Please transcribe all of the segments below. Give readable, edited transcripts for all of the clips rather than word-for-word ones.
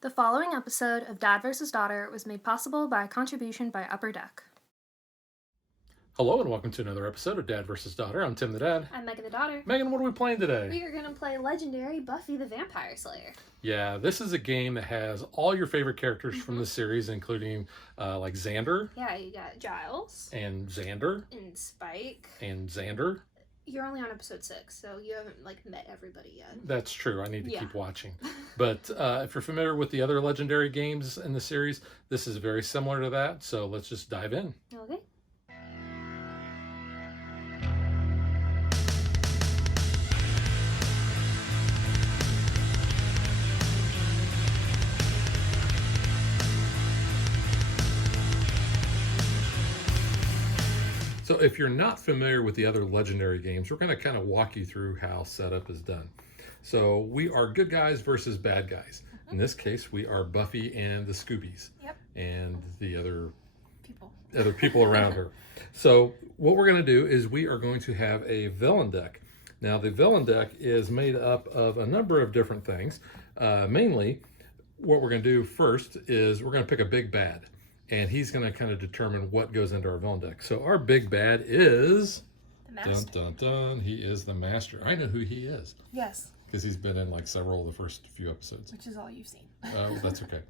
The following episode of Dad vs. Daughter was made possible by a contribution by Upper Deck. Hello and welcome to another episode of Dad vs. Daughter. I'm Tim the Dad. I'm Megan the Daughter. Megan, what are we playing today? We are going to play legendary Buffy the Vampire Slayer. Yeah, this is a game that has all your favorite characters from the series, including like Xander. Yeah, you got Giles. And Xander. And Spike. And Xander. You're only on episode 6, so you haven't met everybody yet. That's true. I need to keep watching. But if you're familiar with the other legendary games in the series, this is very similar to that. So let's just dive in. Okay. So if you're not familiar with the other legendary games, we're going to kind of walk you through how setup is done. So we are good guys versus bad guys. In this case, we are Buffy and the Scoobies. Yep. And the other people around her. So what we're going to do is we are going to have a villain deck. Now the villain deck is made up of a number of different things. Mainly, what we're going to do first is we're going to pick a big bad. And he's going to kind of determine what goes into our villain deck. So our big bad is... The Master. Dun, dun, dun. He is the Master. I know who he is. Yes. Because he's been in like several of the first few episodes. Which is all you've seen. That's okay.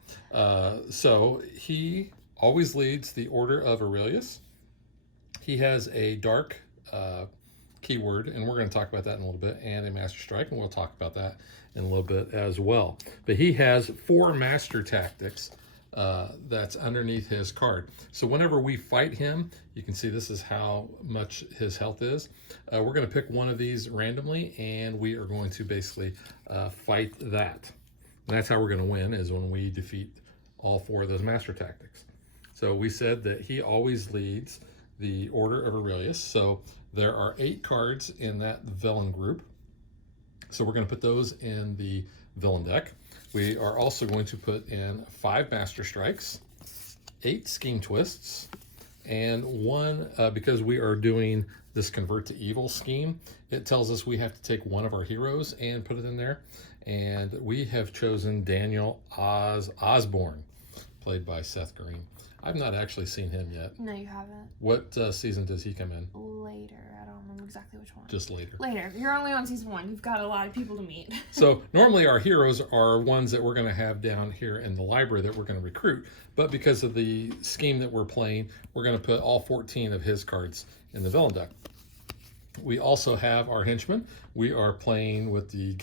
So he always leads the Order of Aurelius. He has a dark keyword, and we're going to talk about that in a little bit, and a Master Strike, and we'll talk about that in a little bit as well. But he has 4 Master Tactics that's underneath his card. So whenever we fight him, you can see this is how much his health is. We're going to pick one of these randomly, and we are going to basically fight that. And that's how we're going to win, is when we defeat all 4 of those Master Tactics. So we said that he always leads the Order of Aurelius. So there are 8 cards in that villain group. So we're going to put those in the villain deck. We are also going to put in 5 Master Strikes, 8 Scheme Twists, and 1, because we are doing this Convert to Evil scheme, it tells us we have to take one of our heroes and put it in there. And we have chosen Daniel Osborne, played by Seth Green. I've not actually seen him yet. No, you haven't. What season does he come in? Later. I don't remember exactly which one. Just later. Later. You're only on season 1. You've got a lot of people to meet. So normally our heroes are ones that we're going to have down here in the library that we're going to recruit. But because of the scheme that we're playing, we're going to put all 14 of his cards in the villain deck. We also have our henchmen. We are playing with the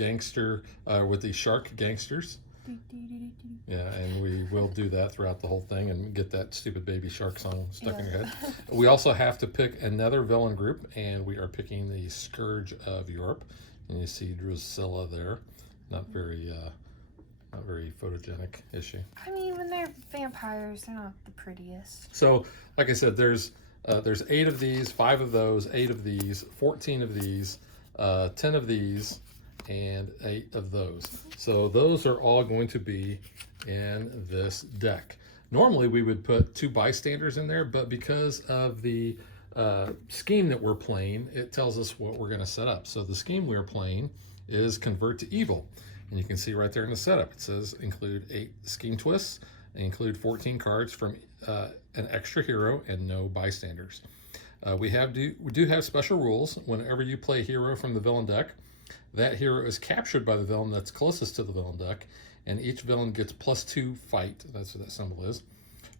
with the shark gangsters. Yeah, and we will do that throughout the whole thing and get that stupid baby shark song stuck in your head. We also have to pick another villain group, and we are picking the Scourge of Europe. And you see Drusilla there. Not very photogenic, is she? I mean, when they're vampires, they're not the prettiest. So, like I said, there's 8 of these, 5 of those, 8 of these, 14 of these, 10 of these, and 8 of those. So those are all going to be in this deck. Normally we would put 2 bystanders in there, but because of the scheme that we're playing, it tells us what we're going to set up. So the scheme we're playing is Convert to Evil. And you can see right there in the setup, it says include 8 scheme twists, and include 14 cards from an extra hero and no bystanders. We do have special rules. Whenever you play a hero from the villain deck, that hero is captured by the villain that's closest to the villain deck, and each villain gets +2 fight. That's what that symbol is.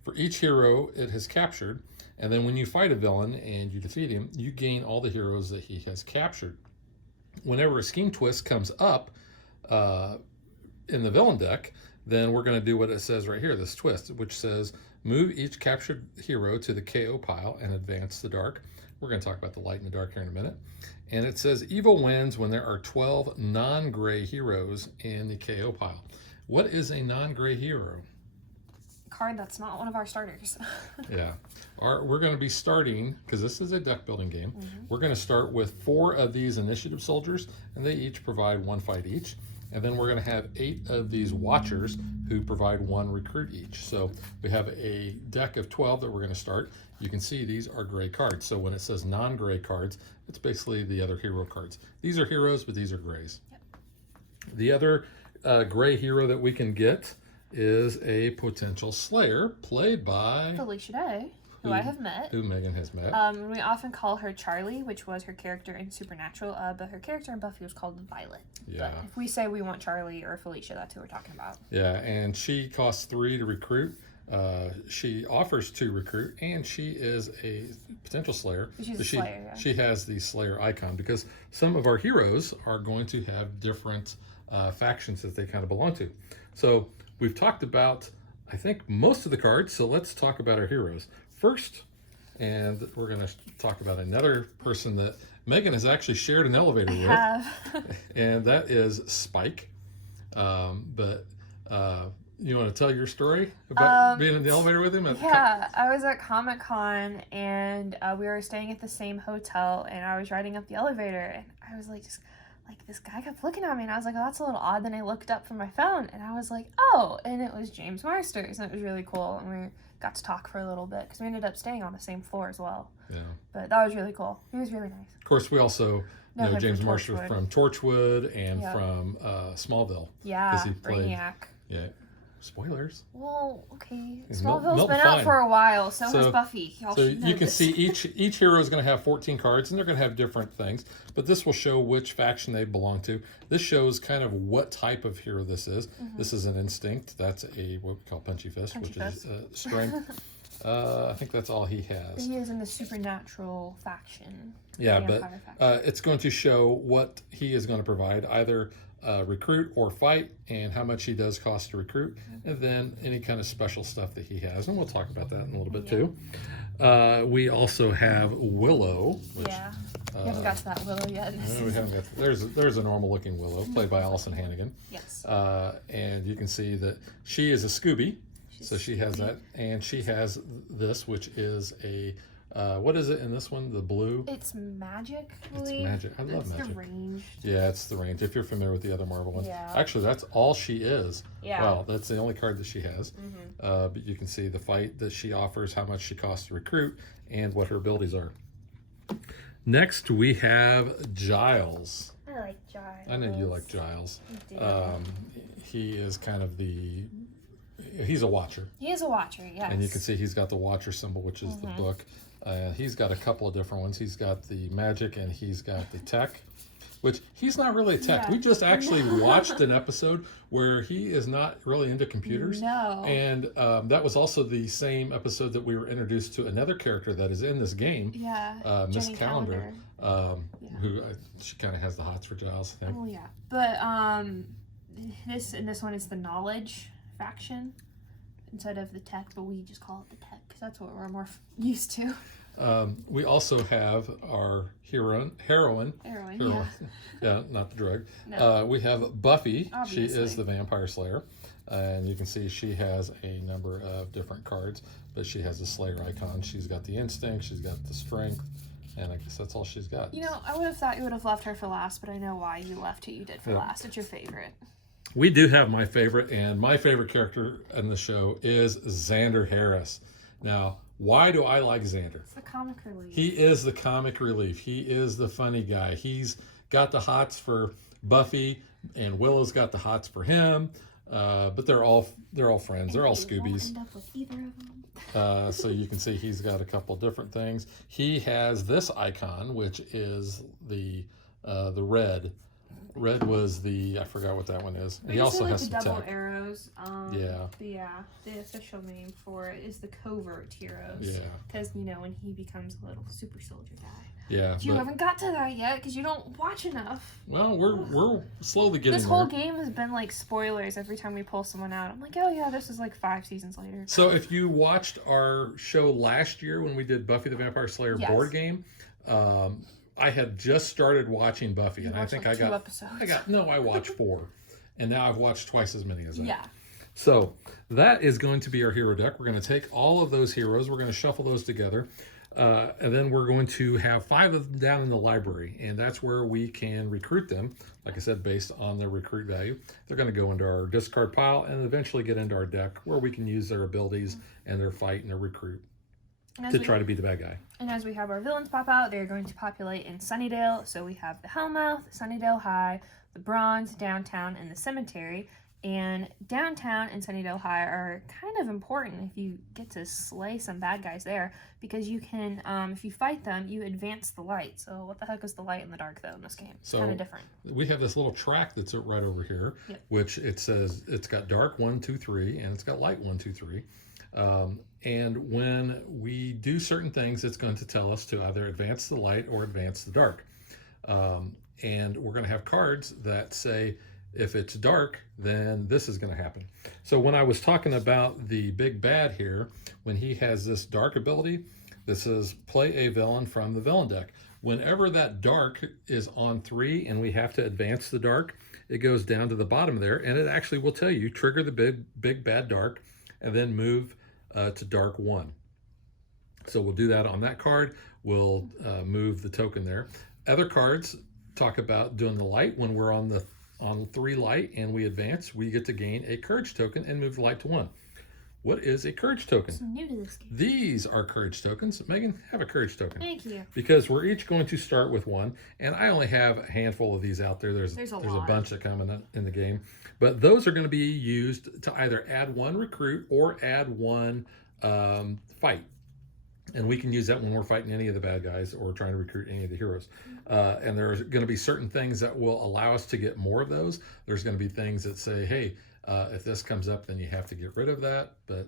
For each hero it has captured, and then when you fight a villain and you defeat him, you gain all the heroes that he has captured. Whenever a scheme twist comes up in the villain deck, then we're going to do what it says right here, this twist, which says move each captured hero to the KO pile and advance the dark. We're going to talk about the light and the dark here in a minute. And it says evil wins when there are 12 non-gray heroes in the KO pile. What is a non-gray hero? Card that's not one of our starters. Yeah. We're going to be starting, because this is a deck building game, we're going to start with 4 of these initiative soldiers, and they each provide 1 fight each. And then we're going to have 8 of these watchers who provide 1 recruit each. So we have a deck of 12 that we're going to start. You can see these are gray cards. So when it says non-gray cards, it's basically the other hero cards. These are heroes, but these are grays. Yep. The other gray hero that we can get is a potential slayer played by Felicia Day, who I have met. Who Megan has met. We often call her Charlie, which was her character in Supernatural, but her character in Buffy was called Violet. Yeah. But if we say we want Charlie or Felicia, that's who we're talking about. Yeah, and she costs 3 to recruit. She offers to recruit, and she is a potential slayer. She's a slayer, yeah. She has the slayer icon because some of our heroes are going to have different factions that they kind of belong to. So we've talked about, I think, most of the cards, so let's talk about our heroes. First, and we're going to talk about another person that Megan has actually shared an elevator with. And that is Spike. You want to tell your story about being in the elevator with him? Yeah, I was at Comic-Con and we were staying at the same hotel and I was riding up the elevator and I was like, just like this guy kept looking at me and I was like, oh, that's a little odd. Then I looked up from my phone and I was like, oh, and it was James Marsters and it was really cool and we got to talk for a little bit because we ended up staying on the same floor as well. Yeah. But that was really cool. He was really nice. Of course, we also know James Marsters from Torchwood and Yep. from Smallville. Yeah, he played, Brainiac. Yeah. Spoilers. Well, okay. He's Smallville's been out for a while, so has Buffy. Y'all so should know you can this. see each hero is going to have 14 cards, and they're going to have different things. But this will show which faction they belong to. This shows kind of what type of hero this is. Mm-hmm. This is an instinct. That's a what we call punchy fist, which is strength. I think that's all he has. He is in the Supernatural faction. Yeah, but it's going to show what he is going to provide, either recruit or fight, and how much he does cost to recruit, and then any kind of special stuff that he has. And we'll talk about that in a little bit too. We also have Willow. Which, we haven't got to that Willow yet. No, we haven't got there's a normal looking Willow, played by Allison Hannigan. Yes. And you can see that she is a Scooby. So she has that, and she has this, which is a what is it in this one? The blue. It's magic. It's magic. I love magic. It's the range. Yeah, it's the range. If you're familiar with the other Marvel ones, Yeah. actually, that's all she is. Yeah. Well, that's the only card that she has. Mm-hmm. But you can see the fight that she offers, how much she costs to recruit, and what her abilities are. Next, we have Giles. I like Giles. I know you like Giles. I do. He is kind of he's a watcher. He is a watcher, yes. And you can see he's got the watcher symbol, which is the book. He's got a couple of different ones. He's got the magic and he's got the tech, which he's not really a tech. Yeah. We just actually watched an episode where he is not really into computers. No. And that was also the same episode that we were introduced to another character that is in this game. Yeah. Miss Jenny Calendar. Who she kind of has the hots for Giles, I think. Oh, yeah. But this one is the knowledge faction instead of the tech, but we just call it the tech because that's what we're more used to. We also have our heroine. Yeah, not the drug. No. We have Buffy. Obviously. She is the vampire slayer. And you can see she has a number of different cards, but she has the slayer icon. She's got the instinct, she's got the strength, and I guess that's all she's got. You know, I would have thought you would have left her for last, but I know why you left who you did for last. It's your favorite. We do have my favorite, and my favorite character in the show is Xander Harris. Now, why do I like Xander? It's the comic relief. He is the comic relief. He is the funny guy. He's got the hots for Buffy, and Willow's got the hots for him. But they're all friends. They're all Scoobies. End up with either of them. So you can see he's got a couple different things. He has this icon, which is the red. Red was I forgot what that one is. He also has the some double tech. arrows. Yeah. The official name for it is the covert heroes. Yeah. Because, when he becomes a little super soldier guy. Yeah. But you haven't got to that yet because you don't watch enough. Well, we're slowly getting This there. whole game has been like spoilers every time we pull someone out. I'm like, oh yeah, this is like 5 seasons later. So if you watched our show last year when we did Buffy the Vampire Slayer board game, I had just started watching Buffy, and I think like 2 episodes. I watched 4, and now I've watched twice as many as that. Yeah. So that is going to be our hero deck. We're going to take all of those heroes, we're going to shuffle those together, and then we're going to have 5 of them down in the library, and that's where we can recruit them. Like I said, based on their recruit value, they're going to go into our discard pile and eventually get into our deck where we can use their abilities and their fight and their recruit to try to be the bad guy. And as we have our villains pop out, they're going to populate in Sunnydale. So we have the Hellmouth, Sunnydale High, the Bronze, Downtown, and the Cemetery. And downtown and Sunnydale High are kind of important if you get to slay some bad guys there, because you can, if you fight them, you advance the light. So what the heck is the light in the dark, though, in this game? It's kind of different. We have this little track that's right over here, which it says it's got dark 1, 2, 3, and it's got light 1, 2, 3. And when we do certain things, it's going to tell us to either advance the light or advance the dark. And we're going to have cards that say, if it's dark, then this is going to happen. So when I was talking about the big bad here, when he has this dark ability, this is play a villain from the villain deck. Whenever that dark is on 3 and we have to advance the dark, it goes down to the bottom there, and it actually will tell you, trigger the big bad dark, and then move to dark 1. So we'll do that on that card. We'll move the token there. Other cards talk about doing the light. When we're on 3 light and we advance, we get to gain a courage token and move the light to 1. What is a courage token? I'm new to this game. These are courage tokens. Megan, have a courage token. Thank you. Because we're each going to start with 1, and I only have a handful of these out there. There's a bunch that come in the game, but those are going to be used to either add 1 recruit or add 1 fight. And we can use that when we're fighting any of the bad guys or trying to recruit any of the heroes. And there's going to be certain things that will allow us to get more of those. There's going to be things that say, hey, if this comes up, then you have to get rid of that. But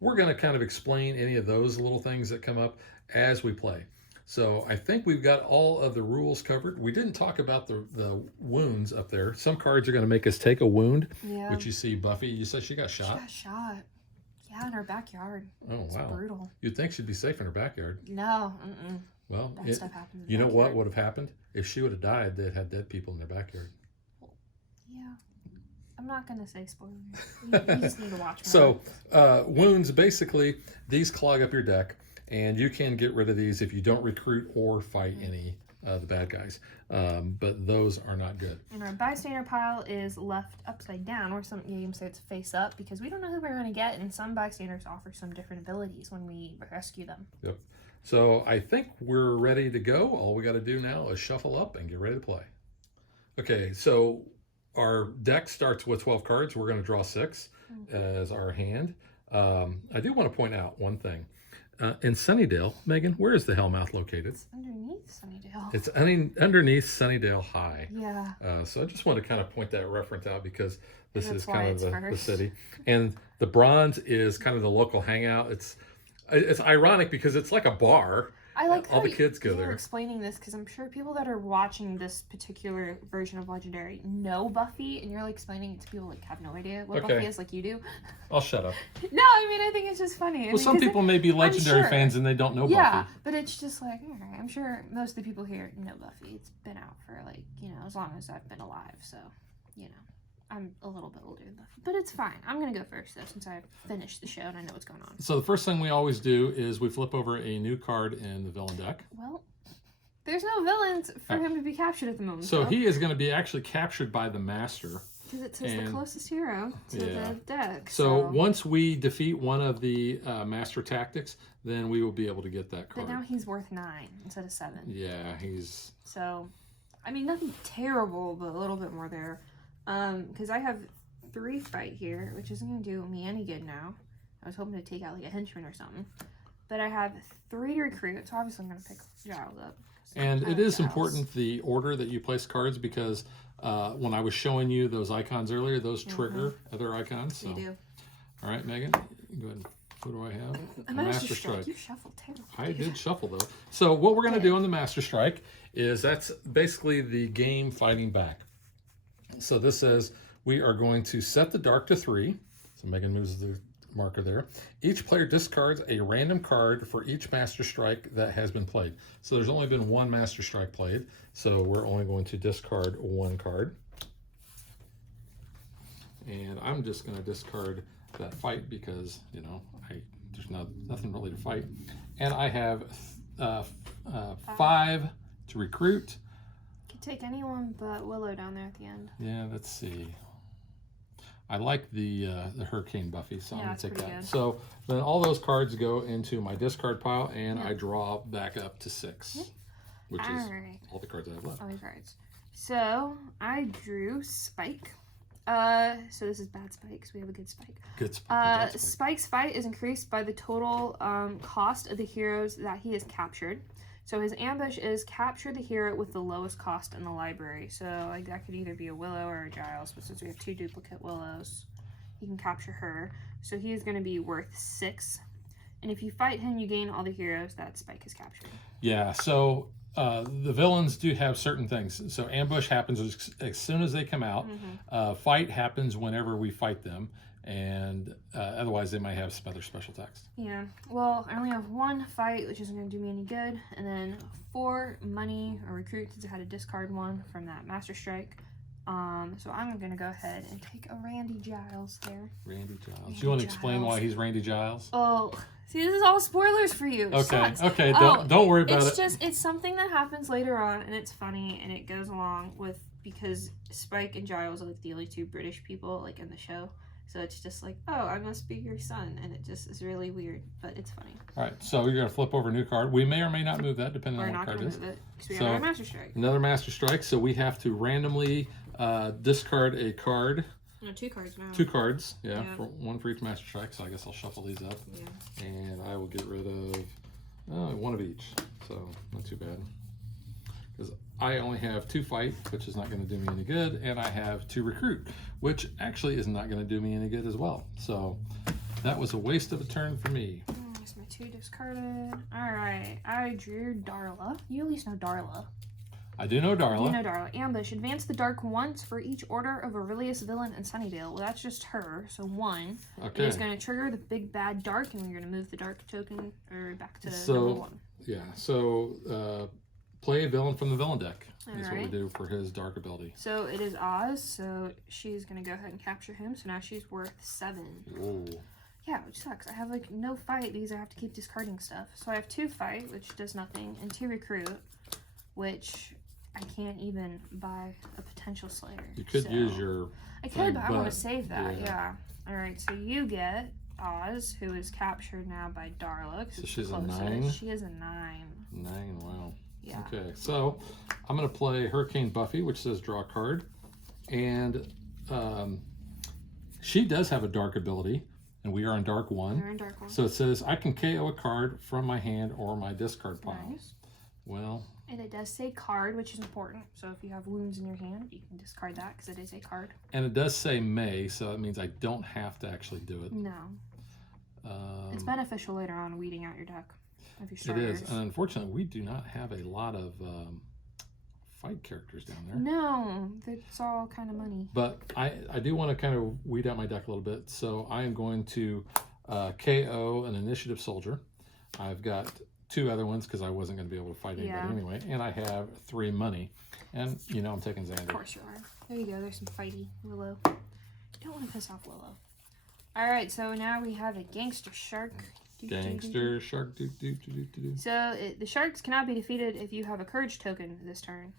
we're going to kind of explain any of those little things that come up as we play. So I think we've got all of the rules covered. We didn't talk about the wounds up there. Some cards are going to make us take a wound, which you see Buffy. You said she got shot. She got shot. Yeah, in her backyard. Oh, it's wow. Brutal. You'd think she'd be safe in her backyard. No. Well, bad stuff happens. You know what would have happened? If she would have died, they'd had dead people in their backyard. Yeah. I'm not going to say spoilers. You just need to watch So, more. wounds, basically, these clog up your deck, and you can get rid of these if you don't recruit or fight any the bad guys. But those are not good. And our bystander pile is left upside down, or some games say it's face up, because we don't know who we're going to get, and some bystanders offer some different abilities when we rescue them. Yep. So I think we're ready to go. All we got to do now is shuffle up and get ready to play. Okay, so our deck starts with 12 cards. We're going to draw 6 as our hand. I do want to point out one thing. In Sunnydale, Megan, where is the Hellmouth located? It's underneath Sunnydale. It's underneath Sunnydale High. Yeah. So I just want to kind of point that reference out because this is kind of the first. city. And the bronze is kind of the local hangout. It's ironic because it's like a bar. I like all the kids go there. Explaining this because I'm sure people that are watching this particular version of Legendary know Buffy, and you're like explaining it to people like have no idea what Buffy is, like you do. I'll shut up. No, I mean I think it's just funny. Well, some people may be Legendary fans and they don't know Buffy. Yeah, but it's just like I'm sure most of the people here know Buffy. It's been out for like as long as I've been alive, so I'm a little bit older than Buffy, but it's fine. I'm going to go first, though, since I've finished the show and I know what's going on. So the first thing we always do is we flip over a new card in the villain deck. Well, there's no villains for him to be captured at the moment. So he is going to be actually captured by the Master. Because it says the closest hero to the deck. So once we defeat one of the Master tactics, then we will be able to get that card. But now he's worth 9 instead of 7. Yeah, he's... So, I mean, nothing terrible, but a little bit more there. Because I have 3 fight here, which isn't going to do me any good now. I was hoping to take out like a henchman or something. But I have 3 to recruit, so obviously I'm going to pick Giles up. And it is important the order that you place cards because when I was showing you those icons earlier, those trigger other icons. So. They do. All right, Megan, go ahead and what do I have? A Master Strike. You shuffled terribly. I did shuffle though. So what we're going to do on the Master Strike is that's basically the game fighting back. So this says we are going to set the dark to 3. So Megan moves the marker there. Each player discards a random card for each Master Strike that has been played. So there's only been 1 Master Strike played. So we're only going to discard 1 card. And I'm just going to discard that fight because, there's nothing really to fight. And I have 5 to recruit. Take anyone but Willow down there at the end. Yeah, let's see. I like the Hurricane Buffy, so I'm going to take that. Good. So then all those cards go into my discard pile, and I draw back up to 6, which is all the cards I have left. All the cards. So I drew Spike. So this is bad Spike, because we have a good Spike. Good Spike. Bad Spike. Spike's fight is increased by the total cost of the heroes that he has captured. So his ambush is capture the hero with the lowest cost in the library. So like that could either be a Willow or a Giles, but since we have 2 duplicate Willows, he can capture her. So he is going to be worth 6. And if you fight him, you gain all the heroes that Spike has captured. Yeah, so the villains do have certain things. So ambush happens as soon as they come out. Fight happens whenever we fight them. And otherwise they might have some other special text. Yeah, well, I only have 1 fight, which isn't going to do me any good. And then 4 money or recruit, since I had to discard 1 from that Master Strike. So I'm going to go ahead and take a Randy Giles there. Randy Giles. Do you want to explain why he's Randy Giles? Oh, see, this is all spoilers for you. Okay, Sucks. okay, don't worry about it. It's something that happens later on, and it's funny, and it goes along with, because Spike and Giles are like the only 2 British people like in the show. So it's just like, oh, I must be your son, and it just is really weird, but it's funny. All right, so you're gonna flip over a new card. We may or may not move that, depending on what card it is. We're not gonna move it because we have another Master Strike. Another Master Strike, so we have to randomly discard a card. No, 2 cards now. 2 cards, yeah. For 1 for each Master Strike. So I guess I'll shuffle these up. Yeah. And I will get rid of 1 of each. So not too bad. Because I only have 2 fight, which is not going to do me any good, and I have 2 recruit, which actually is not going to do me any good as well. So that was a waste of a turn for me. There's my 2 discarded. All right, I drew Darla. You at least know Darla. I do know Darla. You know Darla. Ambush. Advance the dark once for each order of Aurelius, Villain, and Sunnydale. Well, that's just her, so 1. Okay. It is going to trigger the big bad dark, and we're going to move the dark token back to number 1. Yeah, so play a villain from the villain deck is what we Alright. do for his dark ability. So it is Oz, so she's going to go ahead and capture him, so now she's worth 7. Whoa. Yeah, which sucks. I have like no fight because I have to keep discarding stuff. So I have 2 fight, which does nothing, and 2 recruit, which I can't even buy a potential slayer. You could use your... I could, but I want to save that, yeah. Alright, so you get Oz, who is captured now by Darla. So she's a 9? She is a 9. 9, wow. Yeah. Okay, so I'm going to play Hurricane Buffy, which says draw a card. And she does have a dark ability, and we are on dark 1. We're in dark 1. So it says I can KO a card from my hand or my discard pile. Nice. Well... And it does say card, which is important. So if you have wounds in your hand, you can discard that because it is a card. And it does say may, so that means I don't have to actually do it. No. It's beneficial later on weeding out your deck of your starters. It is. And unfortunately, we do not have a lot of fight characters down there. No, it's all kind of money. But I do want to kind of weed out my deck a little bit. So I am going to KO an initiative soldier. I've got 2 other ones because I wasn't going to be able to fight anybody anyway. And I have 3 money. And, you know, I'm taking Xander. Of course you are. There you go. There's some fighty Willow. You don't want to piss off Willow. All right, so now we have a Gangster Shark. Gangster Shark. So the sharks cannot be defeated if you have a courage token this turn.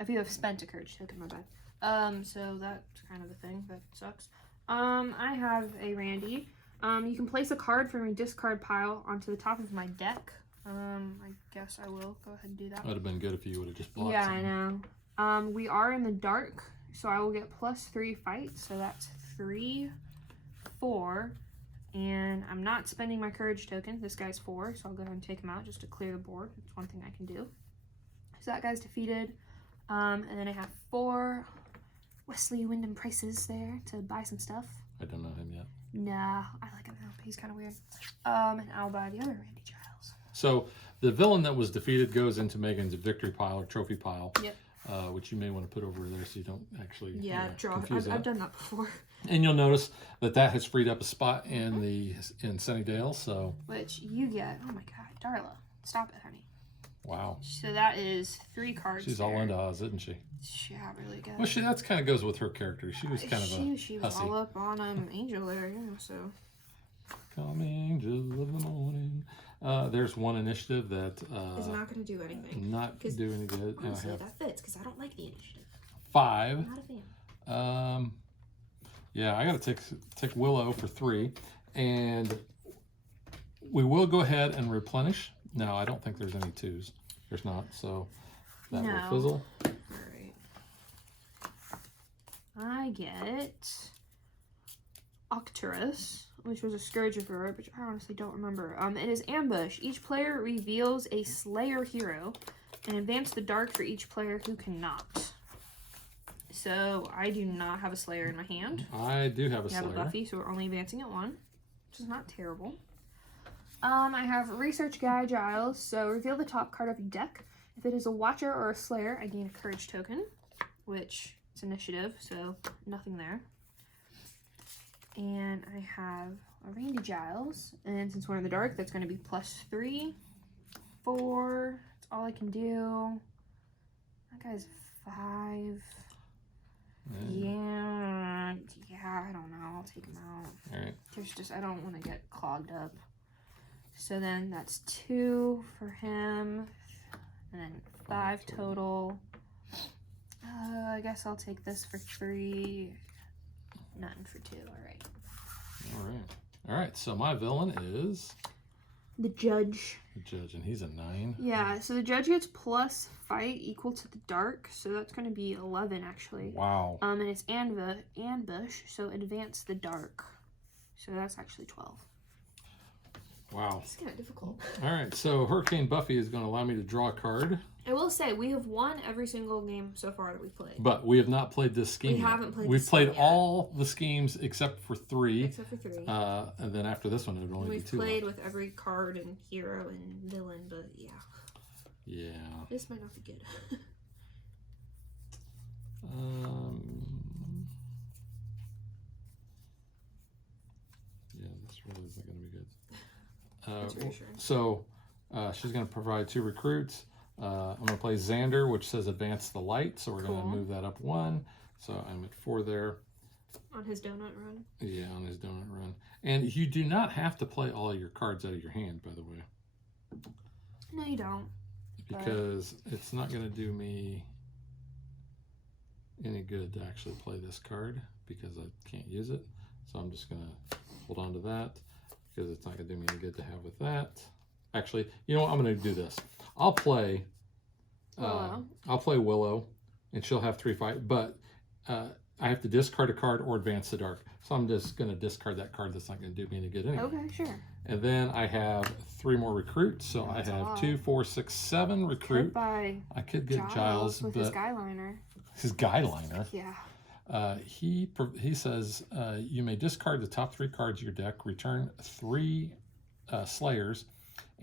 If you have spent a courage token, my bad. So that's kind of the thing. That sucks. I have a Randy. You can place a card from your discard pile onto the top of my deck. I guess I will go ahead and do that. That would have been good if you would have just blocked Yeah, something. I know. We are in the dark, so I will get +3 fight. So that's 3, 4, and I'm not spending my courage token. This guy's 4, so I'll go ahead and take him out just to clear the board. That's one thing I can do. So that guy's defeated. And then I have 4 Wesley Wyndham Prices there to buy some stuff. I don't know him yet. Nah, I like him now. He's kind of weird. And I'll buy the other Randy Giles. So the villain that was defeated goes into Megan's victory pile or trophy pile. Yep. Which you may want to put over there so you don't actually Draw. confuse that. I've done that before. And you'll notice that that has freed up a spot in in Sunnydale. So which you get. Oh my God, Darla, stop it, honey. wow. So that is 3 cards. She's there. all into Oz, isn't she? Yeah, really good. Well, that's kind of goes with her character. She was kind of a she was hussy. all up on Angel there, yeah. So. Come angels of the morning. There's one initiative that is not going to do anything. Not do any good. Honestly, I have that fits because I don't like the initiative. 5. I'm not a fan. Yeah, I got to take Willow for 3, and we will go ahead and replenish. No, I don't think there's any 2s. There's not, so that will fizzle. All right. I get Octurus, which was a Scourge of Road, which I honestly don't remember. It is Ambush. Each player reveals a Slayer hero and advance the dark for each player who cannot. So I do not have a Slayer in my hand. I do have a You Slayer. have a Buffy, so we're only advancing at 1, which is not terrible. I have Research Guy Giles, so reveal the top card of your deck. If it is a Watcher or a Slayer, I gain a Courage token, which is initiative, so nothing there. And I have a Randy Giles, and since we're in the dark, that's going to be +3, 4. That's all I can do. That guy's 5. Yeah, I don't know. I'll take him out. All right. There's just, I don't want to get clogged up. So then that's 2 for him, and then 5 total. I guess I'll take this for 3. Nothing for 2. All right. All right. All right. So my villain is The Judge. the Judge, and he's a 9. Yeah, so the Judge gets plus fight equal to the dark, so that's going to be 11 actually. Wow. And it's ambush, so advance the dark. So that's actually 12. Wow. It's kind of difficult. All right. So Hurricane Buffy is going to allow me to draw a card, I will say, we have won every single game so far that we've played. but we have not played this scheme. We yet. haven't played We've this played scheme yet. all the schemes except for 3. Except for 3. And then after this one, it would only We've be 2. played left. with every card and hero and villain, but yeah. Yeah. This might not be good. Yeah, this really isn't going to be good. That's reassuring. So she's going to provide 2 recruits. I'm going to play Xander, which says advance the light. So we're going Cool. to move that up 1. So I'm at 4 there. On his donut run. Yeah, on his donut run. And you do not have to play all your cards out of your hand, by the way. No, you don't. Because it's not going to do me any good to actually play this card because I can't use it. So I'm just going to hold on to that because it's not going to do me any good to have with that. Actually, you know what? I'm going to do this. I'll play Willow, and she'll have 3 fight, but I have to discard a card or advance the dark. So I'm just going to discard that card that's not going to do me any good anyway. Okay, sure. And then I have 3 more recruits. So That's a I have lot. 2, 4, 6, 7 recruit. Goodbye. I could get Giles Giles, with but his Skyliner. his guy liner. Yeah. He says you may discard the top 3 cards of your deck, return 3 Slayers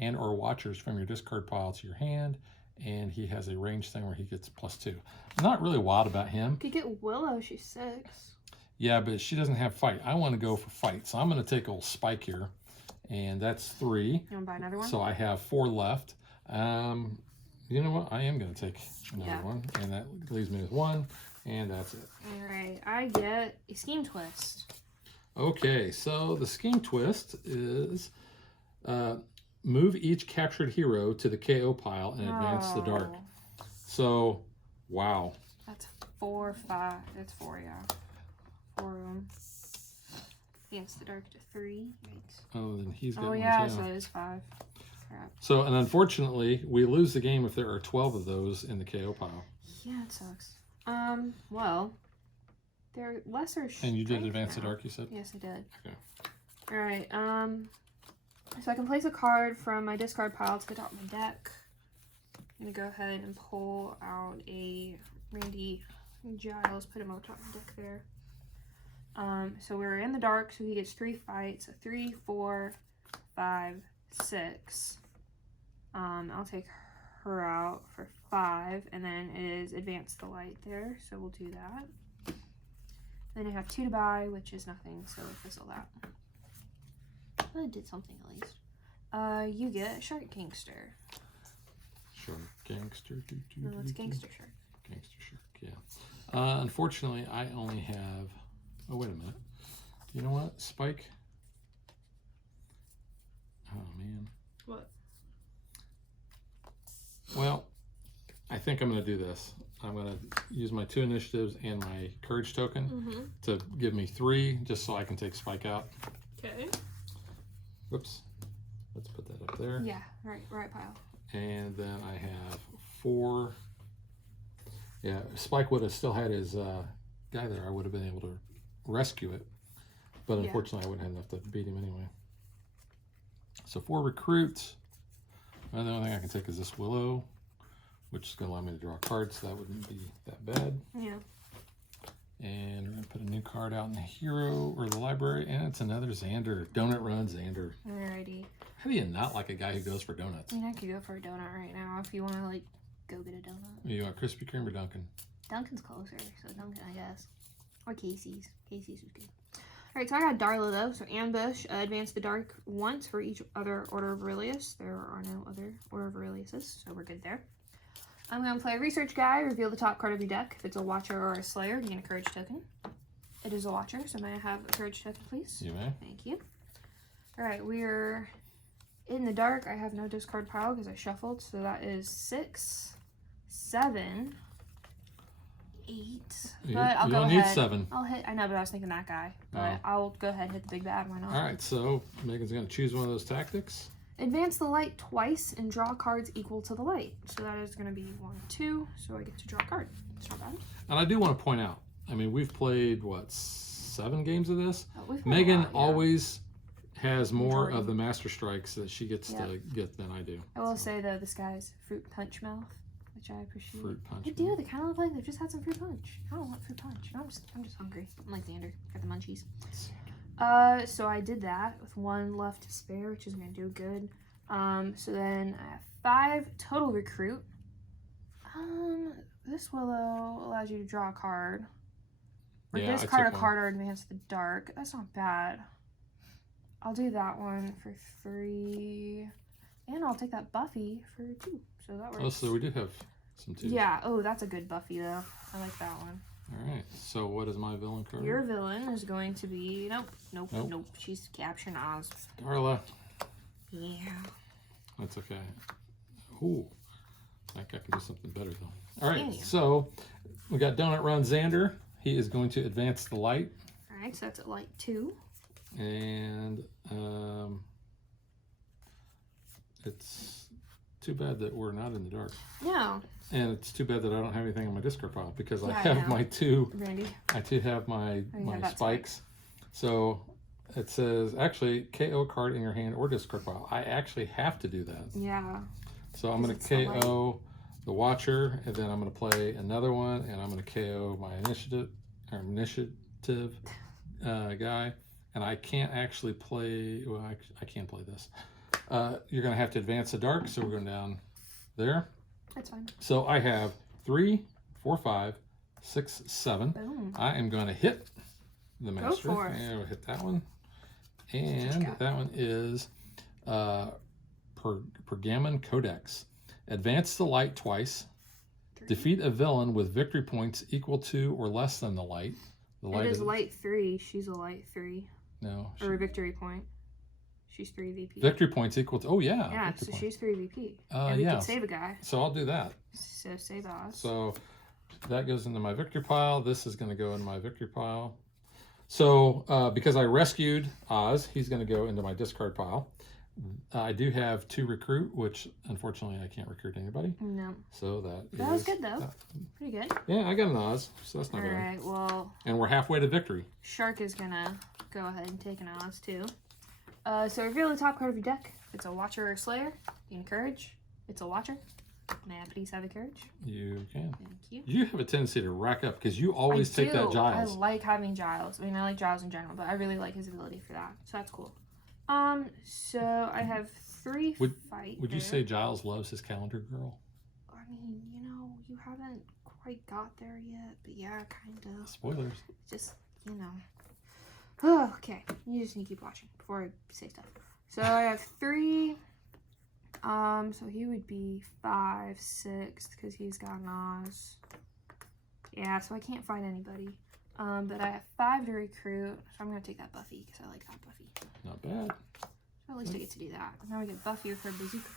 and or Watchers from your discard pile to your hand, and he has a range thing where he gets +2. I'm not really wild about him. Could get Willow, she's 6. Yeah, but she doesn't have fight. I want to go for fight, so I'm going to take old Spike here, and that's 3. You want to buy another one? So I have 4 left. You know what? I am going to take another one, and that leaves me with 1, and that's it. All right, I get a Scheme Twist. Okay, so the scheme twist is move each captured hero to the KO pile and advance the dark. Oh, So, wow. that's 4, 5. That's 4, yeah. 4 of them. Against the dark to 3. Yikes. Oh, then he's got Oh, one yeah, too. so it is 5. Crap. So, and unfortunately, we lose the game if there are 12 of those in the KO pile. Yeah, it sucks. Well, they're lesser And you did strength advance the now. dark, you said? Yes, I did. Okay. All right. So I can place a card from my discard pile to the top of my deck. I'm gonna go ahead and pull out a Randy Giles, put him on top of the deck there. So we're in the dark, so he gets 3 fights. So 3, 4, 5, 6. I'll take her out for 5, and then it is advance the light there, so we'll do that. Then I have 2 to buy, which is nothing, so fizzle that. Well, it did something at least. You get Shark Gangster. Shark Gangster. No, it's Gangster Shark. Gangster Shark, yeah. Unfortunately, I only have... Oh, wait a minute. You know what? Spike. Oh, man. What? Well, I think I'm going to do this. I'm going to use my 2 initiatives and my courage token to give me 3, just so I can take Spike out. Okay. Whoops. Let's put that up there. Yeah, right pile. And then I have 4. Yeah, Spike would have still had his guy there, I would have been able to rescue it. But unfortunately, I wouldn't have enough to beat him anyway. So 4 recruits. Well, the only thing I can take is this Willow, which is going to allow me to draw cards, so that wouldn't be that bad. Yeah. And we're going to put a new card out in the hero or the library, and it's another Xander. Donut Run Xander. Alrighty. How do you not like a guy who goes for donuts? I mean, I could go for a donut right now if you want to, like, go get a donut. You want Krispy Kreme or Dunkin'? Dunkin's closer, so Dunkin', I guess. Or Casey's. Casey's is good. Alright, so I got Darla, though. So Ambush, advance the dark once for each other Order of Aurelius. There are no other Order of Aureliuses, so we're good there. I'm going to play a Research Guy, reveal the top card of your deck. If it's a Watcher or a Slayer, gain a Courage token. It is a Watcher, so may I have a Courage token, please? You may. Thank you. Alright, we're in the dark. I have no discard pile because I shuffled, so that is 6, 7, 8. But I'll go ahead. You need 7. I'll hit. I know, but I was thinking that guy. But I'll go ahead and hit the big bad. Why not? All right, so Megan's going to choose one of those tactics. Advance the light twice and draw cards equal to the light. So that is going to be 1, 2. So I get to draw a card. It's not bad. And I do want to point out, I mean, we've played, what, 7 games of this? We've played Megan a lot, yeah. always has more of the master strikes that she gets to get than I do. I will say, though, this guy's fruit punch mouth, which I appreciate. Fruit punch. They do. They kind of look like they've just had some fruit punch. I don't want fruit punch. I'm just hungry. I'm like Xander. Got the munchies. So I did that with 1 left to spare, which is going to do good. So then I have 5 total recruit. This Willow allows you to draw a card. Or discard a card or advance the dark. That's not bad. I'll do that one for 3. And I'll take that Buffy for 2. So that works. Oh, so we do have some 2s. Yeah. Oh, that's a good Buffy, though. I like that one. All right. So what is my villain card? Your villain is going to be... Nope. She's Capture Oz. Darla. Yeah. That's okay. Ooh. I think I can do something better, though. All right. Yeah. So we got Donut Run Xander. He is going to advance the light. All right. So that's at light 2. And it's too bad that we're not in the dark. No. And it's too bad that I don't have anything on my discard pile because I I have know. my 2. Randy. I do have my have spikes. So it says actually KO card in your hand or discard pile. I actually have to do that. Yeah. So I'm going to KO the Watcher, and then I'm going to play another one, and I'm going to KO my initiative guy. And I can't actually play. Well, I can play this. You're going to have to advance the dark, so we're going down there. That's fine. So I have 3, 4, 5, 6, 7. Boom. I am going to hit the master. Go for it. And we'll hit that one. And that one is Pergamon Codex. Advance the light twice. 3. Defeat a villain with victory points equal to or less than the light. The light it is light 3. She's a light 3. No. Or a victory point. She's 3 VP. Victory points equal to... Oh, yeah. Yeah, so she's 3 VP. And we can save a guy. So I'll do that. So save Oz. So that goes into my victory pile. This is going to go in my victory pile. So because I rescued Oz, he's going to go into my discard pile. I do have 2 recruit, which unfortunately I can't recruit anybody. No. So that was good, though. Pretty good. Yeah, I got an Oz, so that's not bad. All right, well... And we're halfway to victory. Shark is going to go ahead and take an Oz, too. So reveal the top card of your deck. If it's a Watcher or Slayer, gain Courage. It's a Watcher. May I please have a Courage? You can. Thank you. You have a tendency to rack up because you always take that Giles. I like having Giles. I mean, I like Giles in general, but I really like his ability for that. So that's cool. So I have 3 fight. Would you say Giles loves his calendar girl? I mean, you haven't quite got there yet, but yeah, kind of. Spoilers. Just, Oh, okay. You just need to keep watching before I say stuff. So I have 3. So he would be 5, 6, because he's got an Oz. Yeah, so I can't find anybody. But I have 5 to recruit, so I'm going to take that Buffy, because I like that Buffy. Not bad. So at least I get to do that. Now we get Buffy with her bazooka.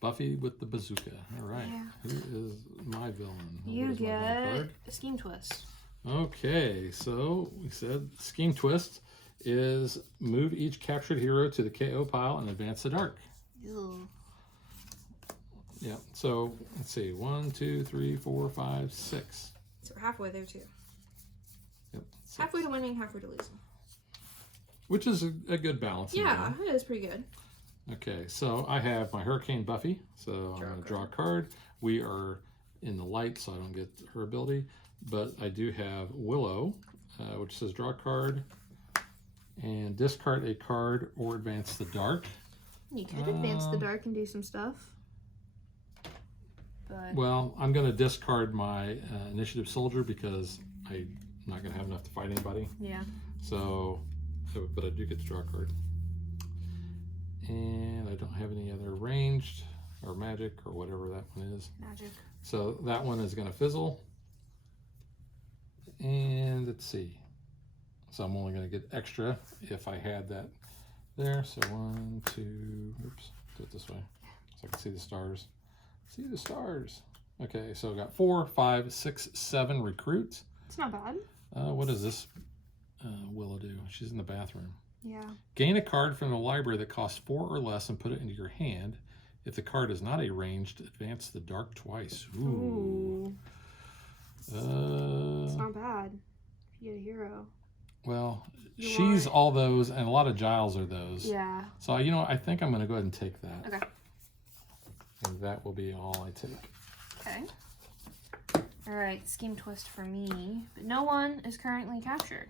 Buffy with the bazooka. All right. Yeah. Who is my villain? You get a Scheme Twist. Okay, so we said Scheme Twist is move each captured hero to the KO pile and advance the dark. Ew. Yeah, so let's see. 1, 2, 3, 4, 5, 6. So we're halfway there, too. Halfway to winning, halfway to losing. Which is a good balance. Yeah, it is pretty good. Okay, so I have my Hurricane Buffy. So I'm going to draw a card. We are in the light, so I don't get her ability. But I do have Willow, which says draw a card and discard a card or advance the dark. You could advance the dark and do some stuff. But... Well, I'm going to discard my initiative soldier because I'm not going to have enough to fight anybody. Yeah. So, but I do get to draw a card. And I don't have any other ranged or magic or whatever that one is. Magic. So that one is going to fizzle. And let's see. So I'm only going to get extra if I had that there. So 1, 2, oops, do it this way so I can see the stars. See the stars. Okay, so I got 4, 5, 6, 7 recruits. It's not bad. What does this Willow do? She's in the bathroom. Yeah. Gain a card from the library that costs 4 or less and put it into your hand. If the card is not a ranged, advance the dark twice. Ooh. It's not bad if you get a hero. Well, she's all those, and a lot of Giles are those. Yeah. So, you know, I think I'm going to go ahead and take that. Okay. And that will be all I take. Okay. All right, scheme twist for me. But no one is currently captured.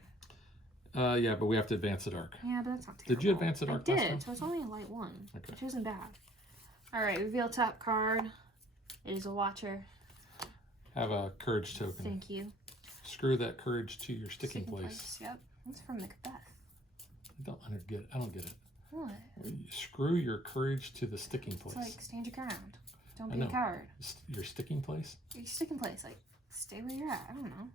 Yeah, but we have to advance the dark. Yeah, but that's not terrible. Did you advance the dark last time? I did, so it's only a light 1, okay. Which isn't bad. All right, reveal top card. It is a Watcher. Have a courage token. Thank you. Screw that courage to your sticking place. Yep, that's from Macbeth. I don't get it. I don't get it. What? Screw your courage to the sticking place. It's like, stand your ground. Don't be a coward. Your sticking place? Your sticking place. Like, stay where you're at. I don't know.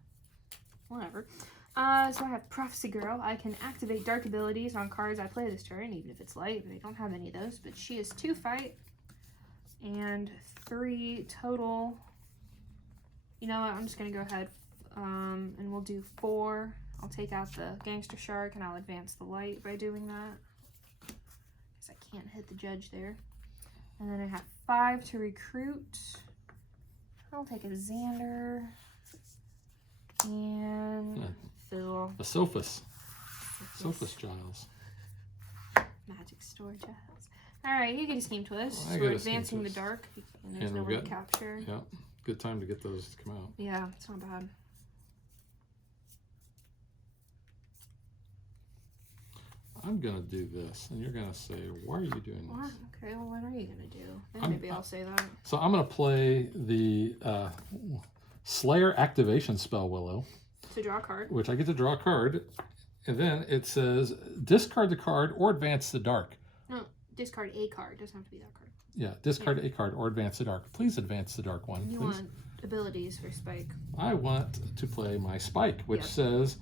Whatever. So I have Prophecy Girl. I can activate dark abilities on cards I play this turn, even if it's light, but I don't have any of those. But she is 2 fight and 3 total. You know what? I'm just going to go ahead and we'll do 4. I'll take out the Gangster Shark and I'll advance the light by doing that. Because I can't hit the judge there. And then I have 5 to recruit. I'll take a Xander. And Phil. A Sophus. Sophus Giles. Magic Store Giles. Alright, you get a scheme twist. Well, we're advancing the dark. And there's no way to capture. Yeah. Good time to get those to come out. Yeah, it's not bad. I'm going to do this, and you're going to say, why are you doing What? this? Okay, well, what are you going to do? Then maybe I'll say that. So I'm going to play the Slayer activation spell, Willow. To draw a card. Which I get to draw a card, and then it says, discard the card or advance the dark. No, discard a card. Doesn't have to be that card. Yeah, discard a card or advance the dark. Please advance the dark one, You please. want abilities for Spike. I want to play my Spike, which says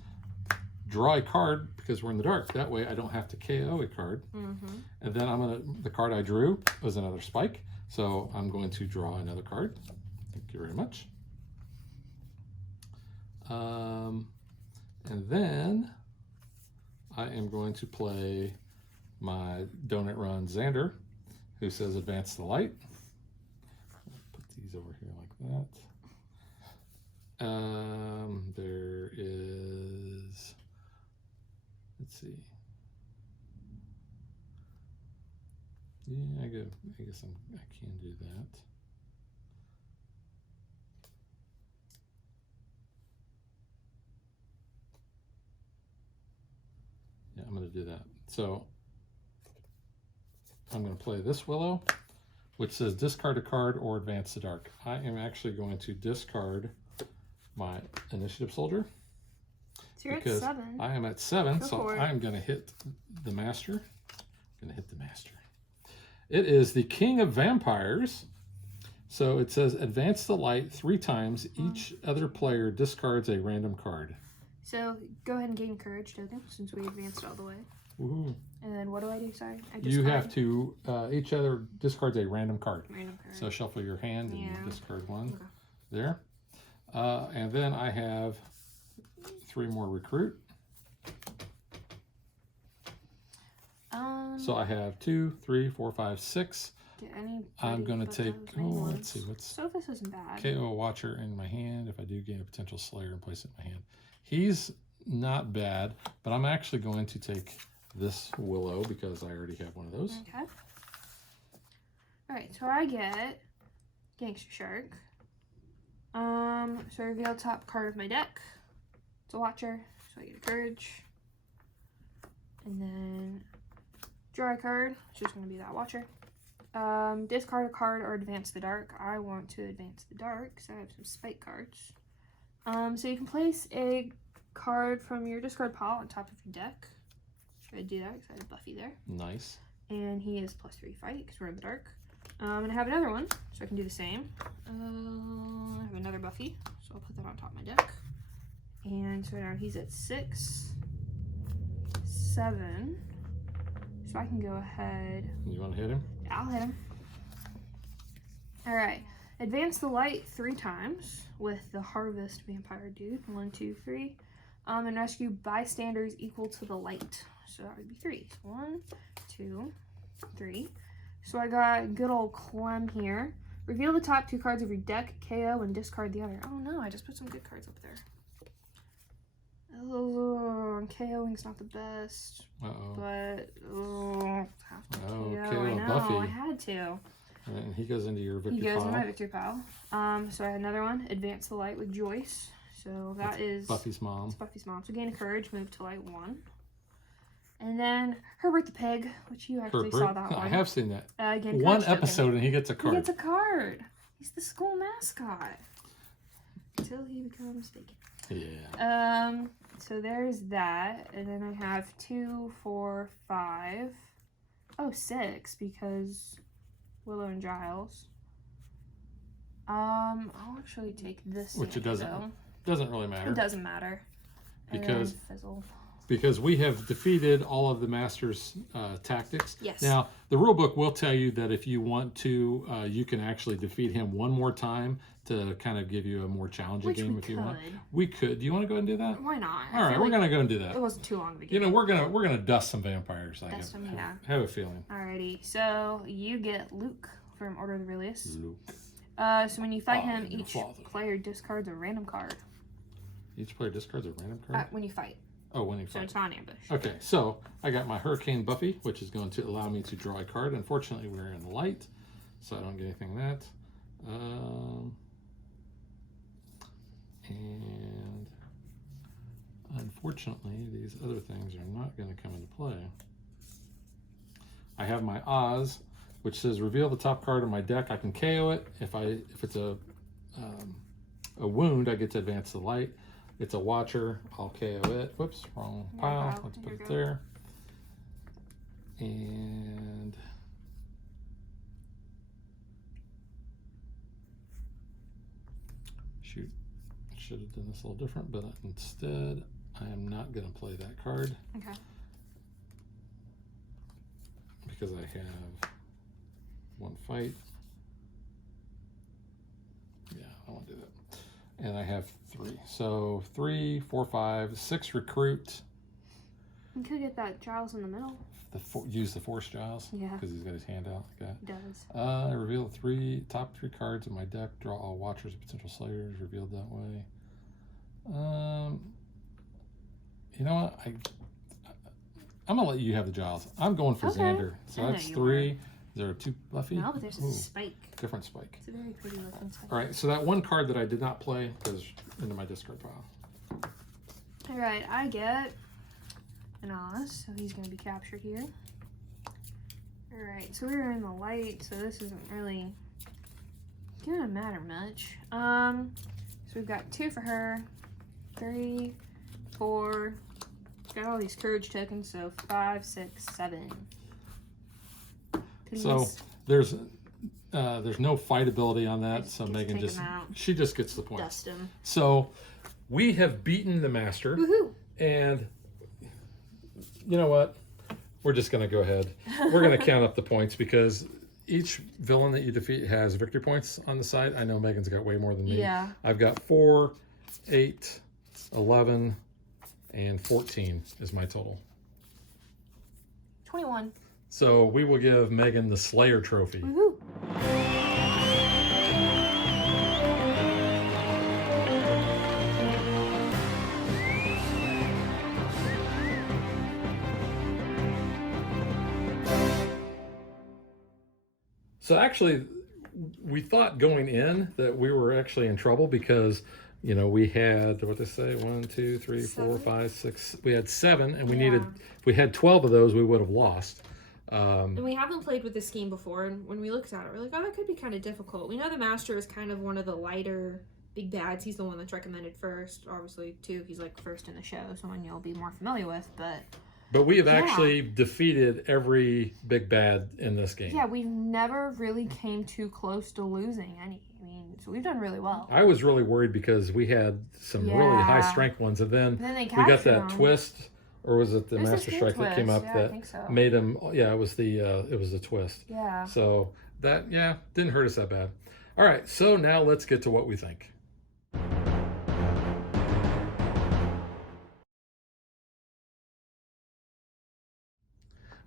draw a card because we're in the dark. That way I don't have to KO a card. And then the card I drew was another Spike. So I'm going to draw another card. Thank you very much. And then I am going to play my Donut Run Xander, who says advance the light. Put these over here like that. There is, let's see. Yeah, I guess I can do that. Yeah, I'm going to do that. So I'm going to play this Willow, which says discard a card or advance the dark. I am actually going to discard my initiative soldier. So you're at 7. I am at 7, Go so for it. I am going to hit the master. I'm going to hit the master. It is the King of Vampires. So it says advance the light 3 times. Each other player discards a random card. So go ahead and gain courage token since we advanced all the way. Woohoo. And then what do I do? Sorry, You have to, each other discards a random card. Random card. So shuffle your hand and discard one. Okay. There. And then I have 3 more recruit. So I have 2, 3, 4, 5, 6. I'm going to take, let's see, what's Sophus isn't bad. KO a Watcher in my hand. If I do gain a potential Slayer and place it in my hand. He's not bad, but I'm actually going to take this Willow because I already have one of those. Okay. All right, so I get Gangster Shark. So I reveal top card of my deck. It's a Watcher, so I get a Courage. And then draw a card. It's just going to be that Watcher. Discard a card or advance the dark. I want to advance the dark because I have some spike cards. So you can place a card from your discard pile on top of your deck. I do that because I have Buffy there. Nice. And he is +3 fight because we're in the dark. And I have another one, so I can do the same. I have another Buffy, so I'll put that on top of my deck. And so now he's at 6, 7. So I can go ahead. You want to hit him? I'll hit him. All right. Advance the light 3 times with the Harvest Vampire dude. 1, 2, 3. And rescue bystanders equal to the light. So that would be 3. 1, 2, 3. So I got good old Clem here. Reveal the top 2 cards of your deck, KO, and discard the other. Oh no, I just put some good cards up there. Oh, KOing's not the best. Uh-oh. But, have to KO KO. I know, Buffy. I had to. And he goes into your victory He goes pile. in my victory pile. So I had another one, Advance the Light with Joyce. So that is Buffy's mom. It's Buffy's mom. So gain a courage, move to light 1. And then Herbert the Pig, which you actually saw that one. I have seen that. Gain a One courage token. episode and he gets a card. He gets a card. He's the school mascot. Until he becomes vacant. Yeah. So there's that. And then I have 2, 4, 5. Oh, 6 because Willow and Giles. I'll actually take this. Which it doesn't really matter. It doesn't matter. Because fizzle. Because we have defeated all of the master's tactics. Yes. Now, the rule book will tell you that if you want to, you can actually defeat him one more time to kind of give you a more challenging game if you want. We could. Do you want to go and do that? Why not? All right, we're gonna go and do that. It wasn't too long to begin. You know, we're gonna dust some vampires. I Dust them, yeah. have a feeling. Alrighty, so you get Luke from Order of the Release. Luke. So when you fight him, your each father. player discards a random card. Each player discards a random card. When you fight. Oh, when you So fight. it's not an ambush. Okay, so I got my Hurricane Buffy, which is going to allow me to draw a card. Unfortunately, we're in the light, so I don't get anything that. And unfortunately, these other things are not going to come into play. I have my Oz, which says reveal the top card of my deck. I can KO it. If it's a wound, I get to advance the light. It's a Watcher. I'll KO it. Whoops, wrong pile. Let's put it there. And shoot, I should have done this a little different, but instead, I am not going to play that card. Okay. Because I have one fight. Yeah, I won't do that. And I have 3. So 3, 4, 5, 6 recruit. You could get that Giles in the middle. Use the Force Giles. Yeah. Because he's got his hand out like that. He does. I reveal the top 3 cards of my deck. Draw all Watchers and potential Slayers. Revealed that way. You know what? I'm gonna let you have the Giles. I'm going for Xander. So that's 3. Is there 2 Buffy? No, but there's a spike. Different spike. It's a very pretty looking spike. All right, so that one card that I did not play goes into my discard pile. All right, I get an Oz, so he's going to be captured here. All right, so we're in the light, so this isn't really going to matter much. So we've got 2 for her, 3, 4. Got all these courage tokens, so 5, 6, 7. Please. So there's no fight ability on that, so Just Megan take 'em out. she just gets the points. Dust him. So we have beaten the master. Woohoo! And you know what? We're just going to go ahead. We're going to count up the points because each villain that you defeat has victory points on the side. I know Megan's got way more than me. Yeah. I've got 4, 8, 11, and 14 is my total. 21. So we will give Megan the Slayer trophy. Woohoo! So actually, we thought going in that we were actually in trouble because, we had, what they say, 1, 2, 3, 4, Seven? 5, 6. We had 7, and we Yeah. needed. If we had 12 of those, we would have lost. And we haven't played with this scheme before, and when we looked at it, we're like, oh, that could be kind of difficult. We know the Master is kind of one of the lighter big bads. He's the one that's recommended first. Obviously, too, he's like first in the show, someone you'll be more familiar with, But we have actually defeated every big bad in this game. Yeah, we've never really came too close to losing any. I mean, so we've done really well. I was really worried because we had some really high strength ones, and then they we got that them. twist, or was it the It was Master the Strike that came up twist. that I think so. made him? Yeah, it was the twist. Yeah. So that didn't hurt us that bad. All right, so now let's get to what we think.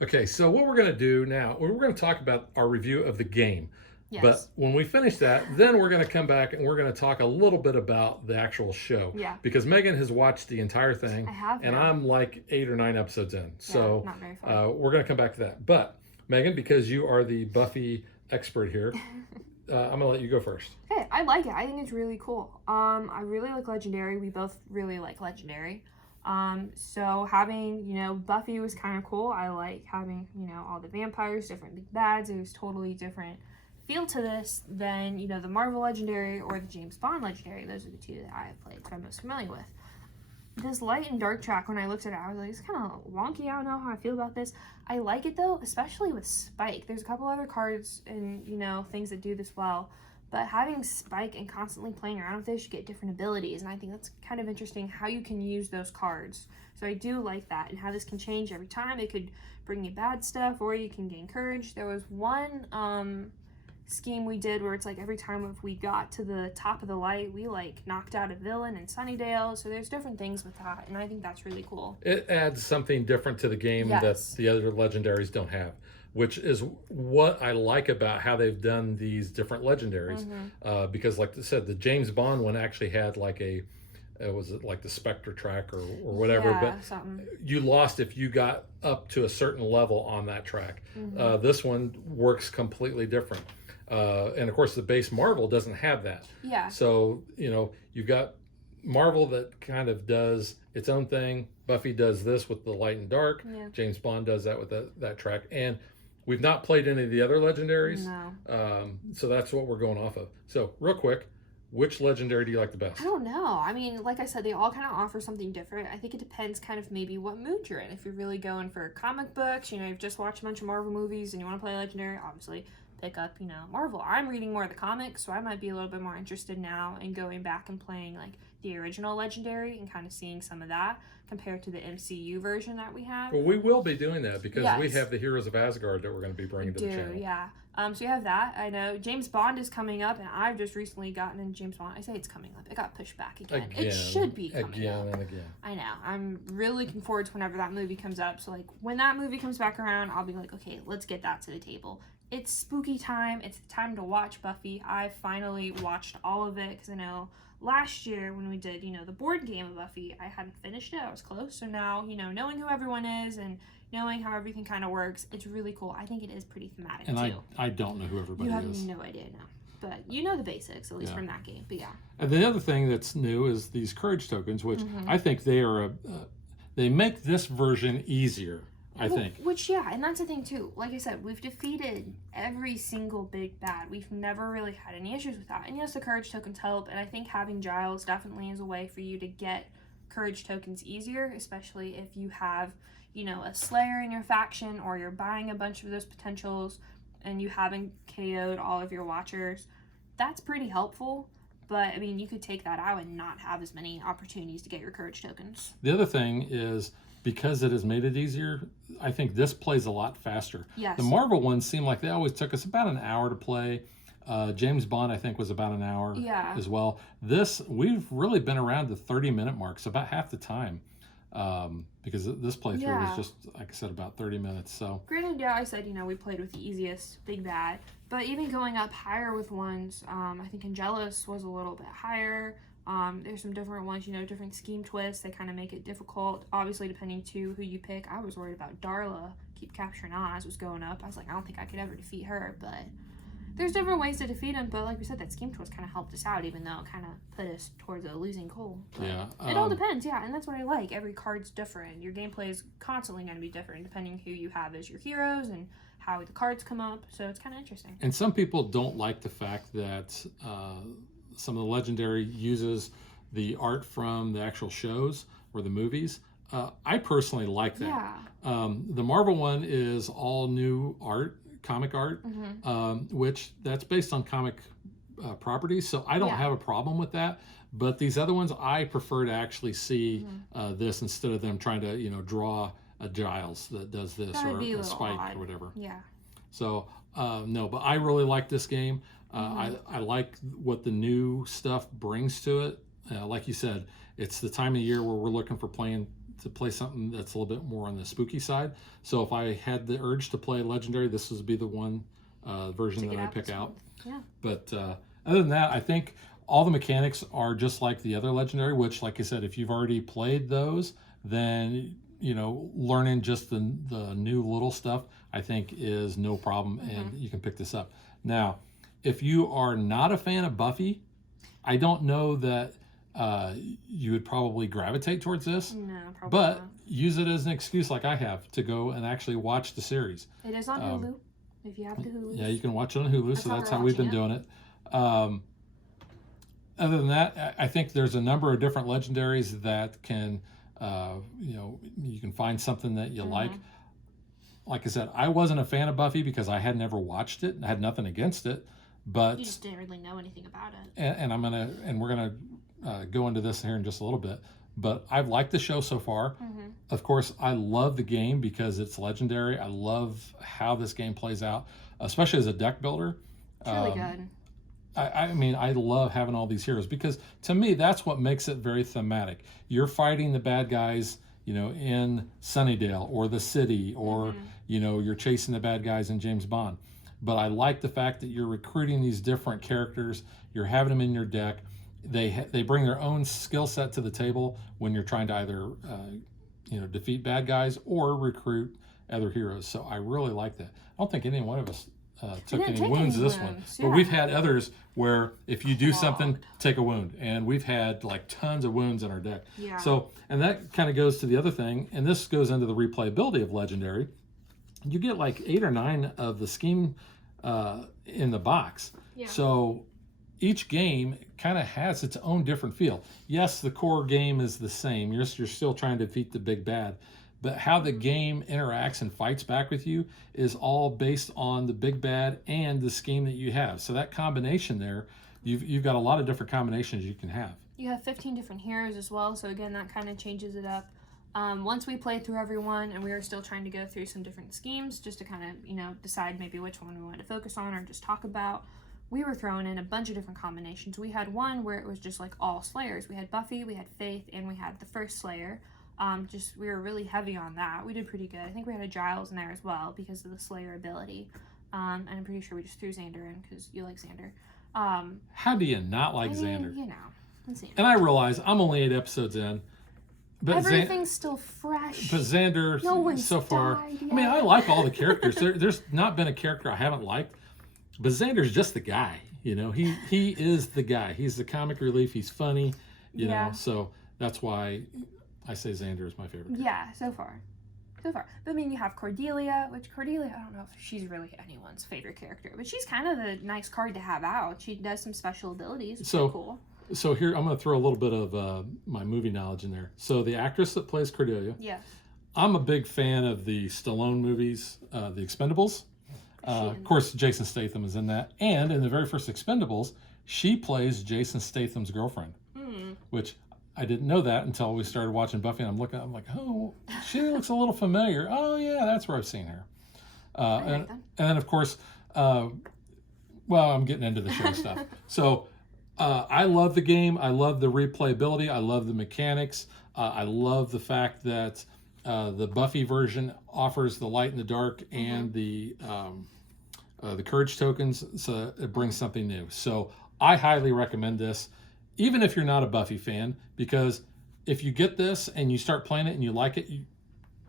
Okay, so what we're going to do now, we're going to talk about our review of the game. Yes. But when we finish that, then we're going to come back and we're going to talk a little bit about the actual show. Yeah. Because Megan has watched the entire thing. I have. And I'm like 8 or 9 episodes in. So not very far. we're going to come back to that. But Megan, because you are the Buffy expert here, I'm going to let you go first. Okay, I like it. I think it's really cool. I really like Legendary. We both really like Legendary. So having, Buffy was kind of cool. I like having, all the vampires, different big bads. It was totally different feel to this than, the Marvel Legendary or the James Bond Legendary. Those are the two that I have played, so I'm most familiar with. This light and dark track, when I looked at it, I was like, it's kind of wonky. I don't know how I feel about this. I like it, though, especially with Spike. There's a couple other cards and, things that do this well. But having Spike and constantly playing around with this, you get different abilities. And I think that's kind of interesting how you can use those cards. So I do like that. And how this can change every time. It could bring you bad stuff or you can gain courage. There was one scheme we did where it's like every time if we got to the top of the light, we like knocked out a villain in Sunnydale. So there's different things with that. And I think that's really cool. It adds something different to the game that the other legendaries don't have, which is what I like about how they've done these different legendaries. Because like I said, the James Bond one actually had like was it like the Spectre track or whatever, but something. You lost if you got up to a certain level on that track. This one works completely different. And of course the base Marvel doesn't have that. Yeah. So, you've got Marvel that kind of does its own thing. Buffy does this with the light and dark. Yeah. James Bond does that with that track. And we've not played any of the other legendaries. No. So that's what we're going off of. So real quick, which legendary do you like the best? I don't know. I mean, like I said, they all kind of offer something different. I think it depends kind of maybe what mood you're in. If you're really going for comic books, you've just watched a bunch of Marvel movies and you want to play Legendary, obviously pick up, Marvel. I'm reading more of the comics, so I might be a little bit more interested now in going back and playing like the original Legendary and kind of seeing some of that compared to the MCU version that we have. Well, we will be doing that because we have the Heroes of Asgard that we're going to be bringing to the channel. Yeah. So you have that. I know James Bond is coming up, and I've just recently gotten into James Bond. I say it's coming up. It got pushed back again. It should be coming again up. And again. I know. I'm really looking forward to whenever that movie comes up. So, like, when that movie comes back around, I'll be like, okay, let's get that to the table. It's spooky time. It's time to watch Buffy. I finally watched all of it because I know last year when we did, the board game of Buffy, I hadn't finished it. I was close. So now, knowing who everyone is and knowing how everything kind of works, it's really cool. I think it is pretty thematic, and too. I don't know who everybody is. You have no idea, no. But you know the basics, at least from that game. But yeah. And the other thing that's new is these courage tokens, which I think they are they make this version easier. I think. Which, and that's the thing, too. Like I said, we've defeated every single big bad. We've never really had any issues with that. And yes, the courage tokens help, and I think having Giles definitely is a way for you to get courage tokens easier, especially if you have, a Slayer in your faction, or you're buying a bunch of those potentials, and you haven't KO'd all of your Watchers. That's pretty helpful. But, I mean, you could take that out and not have as many opportunities to get your courage tokens. The other thing is, because it has made it easier, I think this plays a lot faster. Yes. The Marvel ones seem like they always took us about an hour to play. James Bond, I think, was about an hour as well. This, we've really been around the 30-minute mark, so about half the time. Because this playthrough was just, like I said, about 30 minutes. So granted, I said, we played with the easiest big bad. But even going up higher with ones, I think Angelus was a little bit higher. There's some different ones, different scheme twists. They kind of make it difficult. Obviously, depending to who you pick. I was worried about Darla. Keep Capturing Oz was going up. I was like, I don't think I could ever defeat her. But There's different ways to defeat them, but like we said, that scheme tools kind of helped us out, even though it kind of put us towards a losing goal. But Yeah. it all depends, yeah, and that's what I like. Every card's different. Your gameplay is constantly going to be different depending who you have as your heroes and how the cards come up, so it's kind of interesting. And some people don't like the fact that some of the Legendary uses the art from the actual shows or the movies. I personally like that. Yeah. The Marvel one is all new art, comic art, which that's based on comic properties, so I don't have a problem with that. But these other ones, I prefer to actually see this instead of them trying to, draw a Giles that does this or a Spike odd. or whatever. Yeah. So no, but I really like this game. I like what the new stuff brings to it. Like you said, it's the time of year where we're looking for to play something that's a little bit more on the spooky side. So if I had the urge to play Legendary, this would be the one version that I pick out. Yeah. But other than that, I think all the mechanics are just like the other Legendary, which, like I said, if you've already played those, then learning just the new little stuff, I think is no problem, and you can pick this up. Now, if you are not a fan of Buffy, I don't know that you would probably gravitate towards this. No, probably but not. Use it as an excuse, like I have, to go and actually watch the series. It is on Hulu. If you have the Hulu. Yeah, you can watch it on Hulu, so that's how we've been doing it. Other than that, I think there's a number of different Legendaries that can, you can find something that you like. Like I said, I wasn't a fan of Buffy because I had never watched it. I had nothing against it, but you just didn't really know anything about it. And we're gonna go into this here in just a little bit. But I've liked the show so far. Of course, I love the game because it's Legendary. I love how this game plays out, especially as a deck builder. It's really good. I mean, I love having all these heroes because to me, that's what makes it very thematic. You're fighting the bad guys, in Sunnydale or the city, or, you're chasing the bad guys in James Bond. But I like the fact that you're recruiting these different characters. You're having them in your deck. They bring their own skill set to the table when you're trying to either, defeat bad guys or recruit other heroes. So I really like that. I don't think any one of us took any wounds this one, but we've had others where if you do something, take a wound, and we've had like tons of wounds in our deck. Yeah. So, and that kind of goes to the other thing, and this goes into the replayability of Legendary. You get like 8 or 9 of the scheme in the box. Yeah. So each game kind of has its own different feel. Yes, the core game is the same. You're still trying to defeat the big bad, but how the game interacts and fights back with you is all based on the big bad and the scheme that you have. So that combination there, you've got a lot of different combinations you can have. You have 15 different heroes as well, so again, that kind of changes it up. Once we played through everyone, and we were still trying to go through some different schemes just to kind of, decide maybe which one we wanted to focus on or just talk about, we were throwing in a bunch of different combinations. We had one where it was just like all Slayers. We had Buffy, we had Faith, and we had the first Slayer. We were really heavy on that. We did pretty good. I think we had a Giles in there as well because of the Slayer ability. And I'm pretty sure we just threw Xander in because you like Xander. How do you not like Xander? Xander. And I realize I'm only 8 episodes in. But everything's still fresh. But Xander, no one's so far, died yet. I mean, I like all the characters. There's not been a character I haven't liked, but Xander's just the guy. He is the guy. He's the comic relief. He's funny. You know, so that's why I say Xander is my favorite character. Yeah, so far. But I mean, you have Cordelia, which I don't know if she's really anyone's favorite character, but she's kind of a nice card to have out. She does some special abilities. It's pretty cool. So here, I'm going to throw a little bit of my movie knowledge in there. So the actress that plays Cordelia, I'm a big fan of the Stallone movies, The Expendables. Of course, Jason Statham is in that. And in the very first Expendables, she plays Jason Statham's girlfriend, which I didn't know that until we started watching Buffy. And I'm like, oh, she looks a little familiar. Oh, yeah, that's where I've seen her. And then, of course, I'm getting into the show stuff. So I love the game. I love the replayability. I love the mechanics. I love the fact that the Buffy version offers the light and the dark and the courage tokens, so it brings something new. So I highly recommend this, even if you're not a Buffy fan, because if you get this and you start playing it and you like it,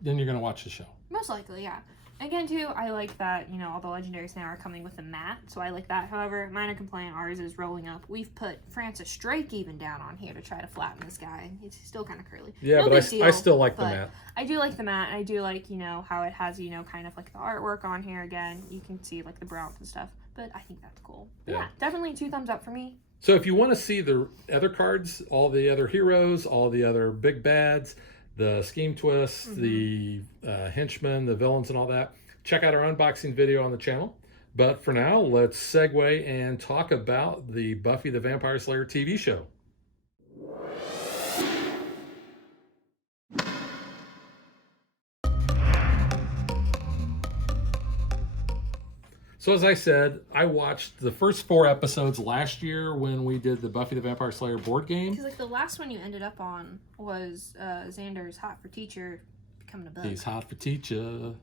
then you're going to watch the show. Most likely, yeah. Again, too, I like that, you know, all the legendaries now are coming with a mat, so I like that. However, minor complaint, ours is rolling up. We've put Francis Drake even down on here to try to flatten this guy. He's still kind of curly. Yeah, No but big I deal, still like the but mat. I do like the mat. I do like, you know, how it has, you know, kind of like the artwork on here again. You can see, like, the bronze and stuff, but I think that's cool. Yeah, definitely 2 thumbs up for me. So if you want to see the other cards, all the other heroes, all the other big bads, the scheme twists, the henchmen, the villains, and all that, check out our unboxing video on the channel. But for now, let's segue and talk about the Buffy the Vampire Slayer TV show. So as I said, I watched the first 4 episodes last year when we did the Buffy the Vampire Slayer board game. Because, like, the last one you ended up on was Xander's hot for teacher becoming a bug. He's hot for teacher.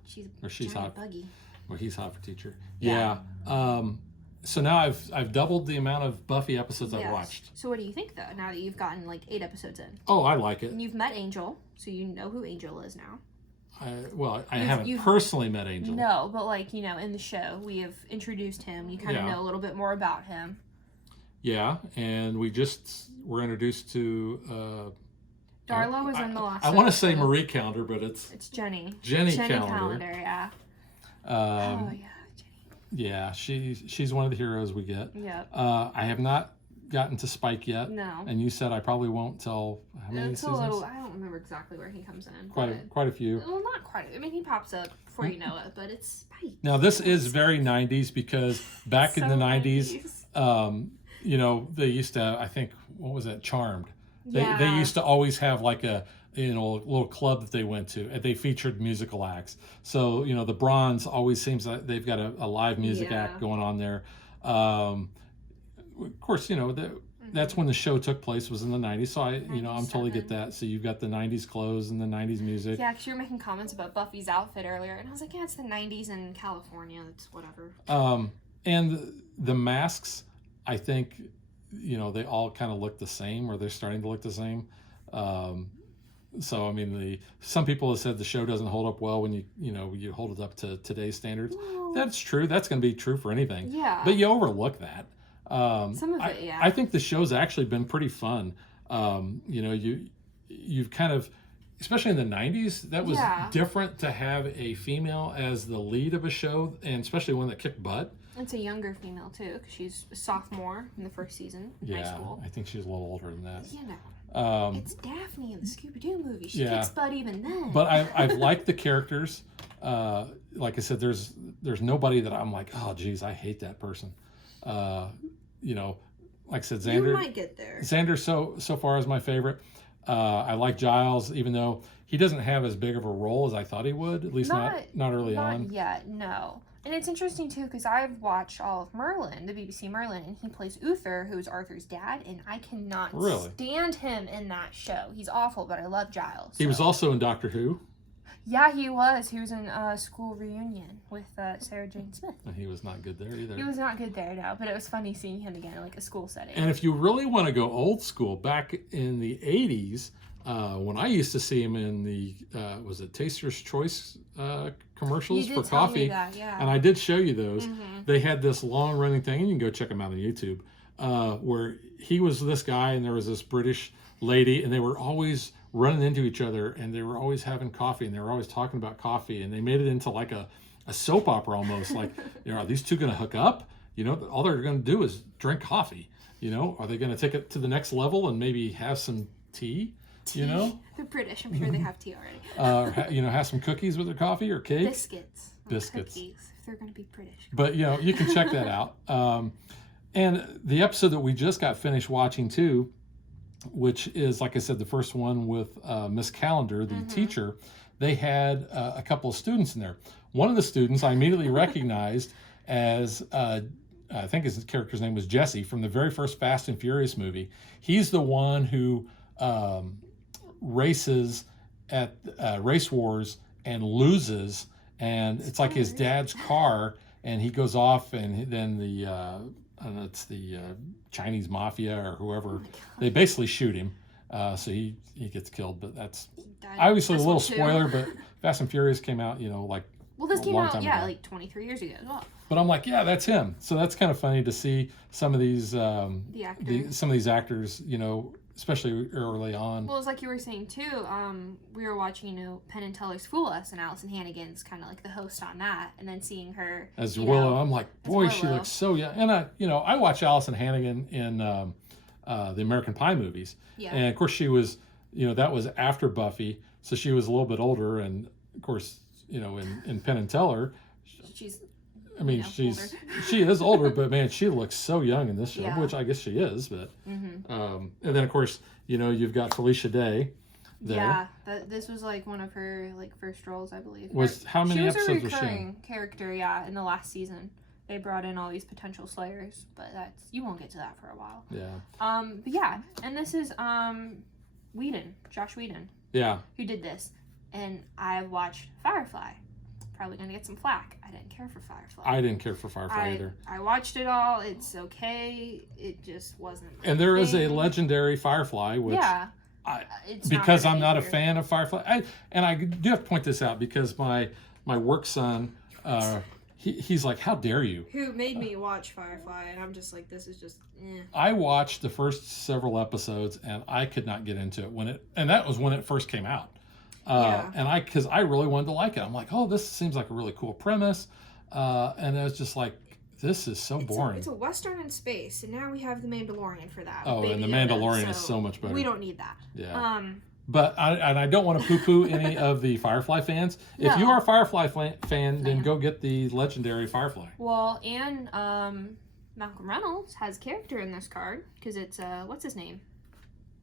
She's hot. Buggy. Or he's hot for teacher. Yeah. So now I've doubled the amount of Buffy episodes I've watched. So what do you think, though, now that you've gotten, like, 8 episodes in? Oh, I like it. And you've met Angel, so you know who Angel is now. I haven't personally met Angel. No, but, like, you know, in the show, we have introduced him. You kind of know a little bit more about him. Yeah, and we're introduced to... Darla was in the last I want to say Marie Calendar, but it's Jenny. Jenny Calendar, yeah. Oh, yeah, Jenny. Yeah, she's one of the heroes we get. Yep. I have not gotten to Spike yet. No. And you said I probably won't till how many seasons? I don't remember exactly where he comes in. Quite a few. Well, not quite. I mean, he pops up before you know it, but it's Spike. Now, this is very 90s because back in the 90s, you know, they used to, I think, what was that, Charmed? They used to always have like a, you know, a little club that they went to, and they featured musical acts. So, you know, the Bronze always seems like they've got a live music act going on there. Of course, you know, that's when the show took place, was in the 90s. So I'm totally get that. So you've got the 90s clothes and the 90s music. Yeah, because you were making comments about Buffy's outfit earlier, and I was like, yeah, it's the 90s in California. It's whatever. And the masks, I think, you know, they all kind of look the same, or they're starting to look the same. So, I mean, some people have said the show doesn't hold up well when you hold it up to today's standards. Well, that's true. That's going to be true for anything. Yeah. But you overlook that. Some of it, yeah. I think the show's actually been pretty fun. You know, you've kind of, especially in the 90s, that was different to have a female as the lead of a show, and especially one that kicked butt. It's a younger female, too, because she's a sophomore in the first season in high school. I think she's a little older than that. You know. It's Daphne in the Scooby-Doo movie. She kicks butt even then. But I've liked the characters. Like I said, there's nobody that I'm like, oh, geez, I hate that person. You know, like I said, Xander. You might get there. Xander so far is my favorite. I like Giles, even though he doesn't have as big of a role as I thought he would. At least not early on. Not yet, no. And it's interesting, too, because I've watched all of Merlin, the BBC Merlin, and he plays Uther, who's Arthur's dad, and I cannot stand him in that show. He's awful, but I love Giles. He was also in Doctor Who. Yeah, he was. He was in School Reunion with Sarah Jane Smith. And he was not good there either. He was not good there, no, but it was funny seeing him again in like a school setting. And if you really want to go old school, back in the 80s, when I used to see him in the, was it Taster's Choice commercials for coffee? That, yeah. And I did show you those. They had this long running thing, and you can go check them out on YouTube, where he was this guy and there was this British lady, and they were always running into each other, and they were always having coffee, and they were always talking about coffee, and they made it into like a soap opera almost. Like, you know, are these two going to hook up? You know, all they're going to do is drink coffee. You know, are they going to take it to the next level and maybe have some tea? You know, they're British. I'm sure they have tea already. You know, have some cookies with their coffee or cake. Biscuits. Cookies, if they're going to be British. But you know, you can check that out. And the episode that we just got finished watching too, which is, like I said, the first one with Miss Calendar, the teacher, they had a couple of students in there. One of the students I immediately recognized as, I think his character's name was Jesse from the very first Fast and Furious movie. He's the one who races at Race Wars and loses, and it's like his dad's car, and he goes off, and then it's the Chinese mafia or whoever. They basically shoot him, so he gets killed. But that's obviously a little spoiler. But Fast and Furious came out, you know, like Well, this a came long out, time yeah, ago. like 23 years ago as well. But I'm like, yeah, that's him. So that's kind of funny to see some of these The actor. some of these actors, especially early on. Well, it's like you were saying too. We were watching, Penn and Teller's Fool Us, and Allison Hannigan's kind of like the host on that, and then seeing her As you Willow, know, I'm like, boy, she Willow. looks so young. And I watch Allison Hannigan in the American Pie movies, Yeah. and of course she was, that was after Buffy, so she was a little bit older, and of course, in Penn and Teller, She's. I mean, older. she is older, but man, she looks so young in this show, Yeah. which I guess she is. But Mm-hmm. And then of course, you've got Felicia Day. There. Yeah, this was like one of her first roles, I believe. How many she was episodes a was she in? recurring character, yeah, in the last season. They brought in all these potential slayers, but you won't get to that for a while. Yeah. But yeah, and this is Josh Whedon, Yeah. who did this, and I watched Firefly. Probably gonna get some flack. I didn't care for Firefly. I didn't care for Firefly either. I watched it all. It's okay. It just wasn't. And there is a thing. legendary Firefly, which it's because I'm not a behavior. fan of Firefly. And I do have to point this out because my work son, he's like, "How dare you?" Who made me watch Firefly, and I'm just like, this is just. I watched the first several episodes and I could not get into it and that was when it first came out. And because I really wanted to like it. I'm like, oh, this seems like a really cool premise. And I was just like, this is so boring. It's a Western in space, and now we have the Mandalorian for that. Oh, Baby and the Yoda, Mandalorian is so much better. We don't need that. Yeah. But I don't want to poo-poo any of the Firefly fans. If you are a Firefly fan, then go get the legendary Firefly. Well, and Malcolm Reynolds has character in this card because it's what's his name,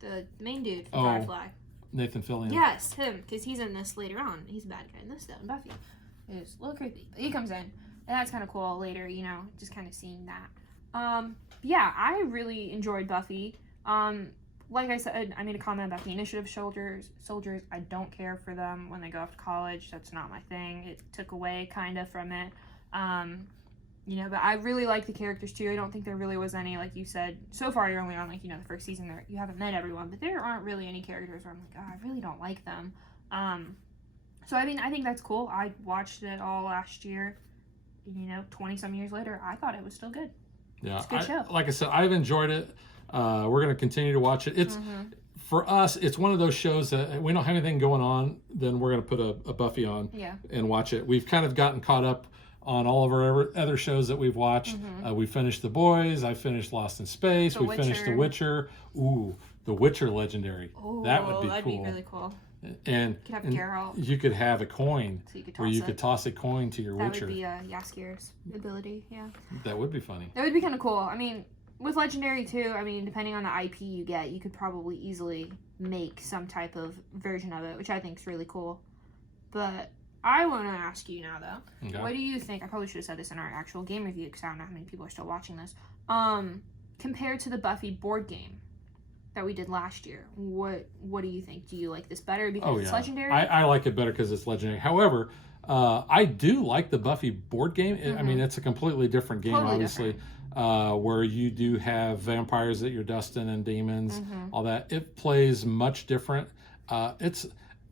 the main dude from Firefly. Nathan Fillion. Yes, him, because he's in this later on. He's a bad guy in this though, in Buffy. It's a little creepy, but he comes in, and that's kind of cool later. Just kind of seeing that. Yeah, I really enjoyed Buffy. Like I said, I made a comment about the initiative soldiers. I don't care for them when they go off to college. That's not my thing. It took away kind of from it. But I really like the characters too. I don't think there really was any, like you said, so far you're only on the first season there. You haven't met everyone, but there aren't really any characters where I'm like, oh, I really don't like them. So I mean, I think that's cool. I watched it all last year. 20 some years later, I thought it was still good. Yeah, it's a good show. Like I said, I've enjoyed it. We're going to continue to watch it. It's for us. It's one of those shows that we don't have anything going on. Then we're going to put a Buffy on and watch it. We've kind of gotten caught up on all of our other shows that we've watched. We finished The Boys. I finished Lost in Space. We finished The Witcher. Ooh, The Witcher Legendary. Ooh, that would be that'd cool. be really cool. And you could have Geralt. You could have a coin so you could where you could toss a coin to your Witcher. That would be Jaskier's ability, yeah. That would be funny. That would be kind of cool. I mean, with Legendary too, I mean, depending on the IP you get, you could probably easily make some type of version of it, which I think is really cool. But I want to ask you now, though. Okay. What do you think? I probably should have said this in our actual game review because I don't know how many people are still watching this. Compared to the Buffy board game that we did last year, what do you think? Do you like this better because it's Legendary? I like it better because it's Legendary. However, I do like the Buffy board game. I mean, it's a completely different game, obviously. Where you do have vampires that you're dusting and demons, all that. It plays much different.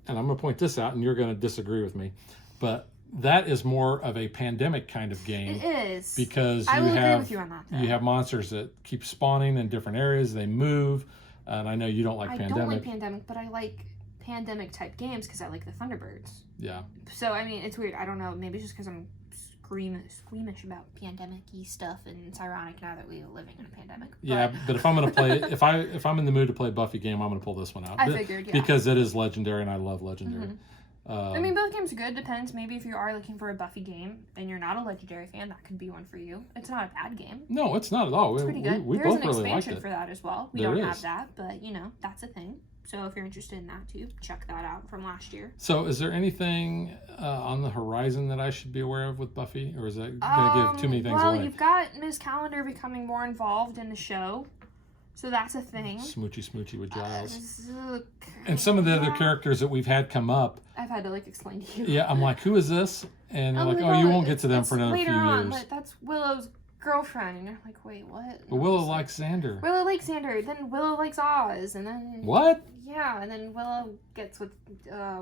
And I'm going to point this out, and you're going to disagree with me, but that is more of a pandemic kind of game. It is. Because I will agree with you on that, though. You have monsters that keep spawning in different areas. They move. And I know you don't like Pandemic. I don't like Pandemic, but I like Pandemic type games because I like the Thunderbirds. Yeah. So, I mean, it's weird. I don't know. Maybe it's just because I'm squeamish about pandemic-y stuff, and it's ironic now that we are living in a pandemic. Yeah, but if I'm gonna play, if I'm in the mood to play a Buffy game, I'm gonna pull this one out. I figured, yeah, because it is Legendary, and I love Legendary. I mean, both games are good. Depends. Maybe if you are looking for a Buffy game and you're not a Legendary fan, that could be one for you. It's not a bad game. No, it's not at all. It's pretty good. We There's both an really liked it. expansion for that as well. We don't have that, but that's a thing. So if you're interested in that too, check that out from last year. So is there anything on the horizon that I should be aware of with Buffy? Or is that going to give too many things away? Well, you've got Ms. Calendar becoming more involved in the show. So that's a thing. Smoochy with Giles. And some of the other characters that we've had come up. I've had to explain to you. Yeah, I'm like, who is this? And you're like, oh, you won't get to them for another few years. But that's Willow's girlfriend, and you're like, wait, what? But Willow likes Xander. Willow likes Xander, then Willow likes Oz, and then What? Yeah, and then Willow gets with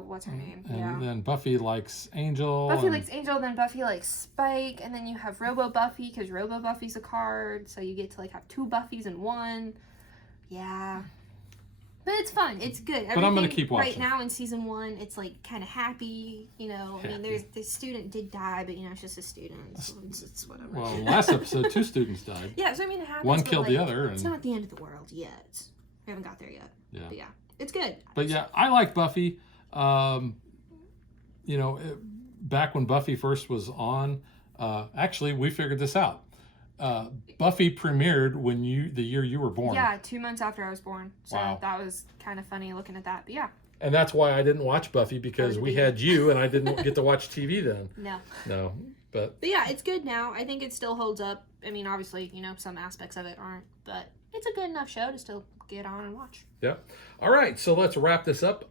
what's her name? And then Buffy likes Angel. Buffy likes Angel, then Buffy likes Spike, and then you have Robo Buffy because Robo Buffy's a card, so you get to like have 2 Buffys in one. Yeah. But it's fun. It's good. But I'm gonna keep watching. Right now in season 1, it's like kind of happy. You know, I mean, the student did die, but you know, it's just a student. So it's whatever. Well, last episode 2 students died. Yeah, so I mean, it happens. One killed the other. It's not the end of the world yet. We haven't got there yet. Yeah. But yeah, it's good. But yeah, I like Buffy. You know, back when Buffy first was on, actually we figured this out. Buffy premiered when the year you were born. Yeah, 2 months after I was born. So Wow. that was kind of funny looking at that. But yeah. And that's why I didn't watch Buffy, because we had you and I didn't get to watch TV then. No. But yeah, it's good now. I think it still holds up. I mean, obviously, you know, some aspects of it aren't, but it's a good enough show to still get on and watch. yeah. All right, so let's wrap this up.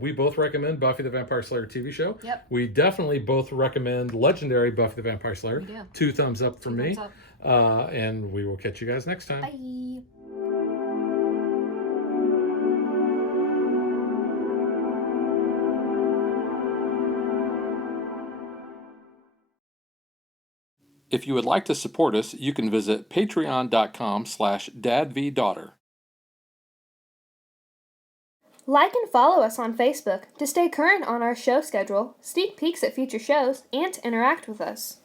We both recommend Buffy the Vampire Slayer TV show. Yep. We definitely both recommend legendary Buffy the Vampire Slayer. We do. 2 thumbs up from me. Thumbs up. And we will catch you guys next time. Bye. If you would like to support us, you can visit patreon.com/dadvdaughter. Like and follow us on Facebook to stay current on our show schedule, sneak peeks at future shows, and to interact with us.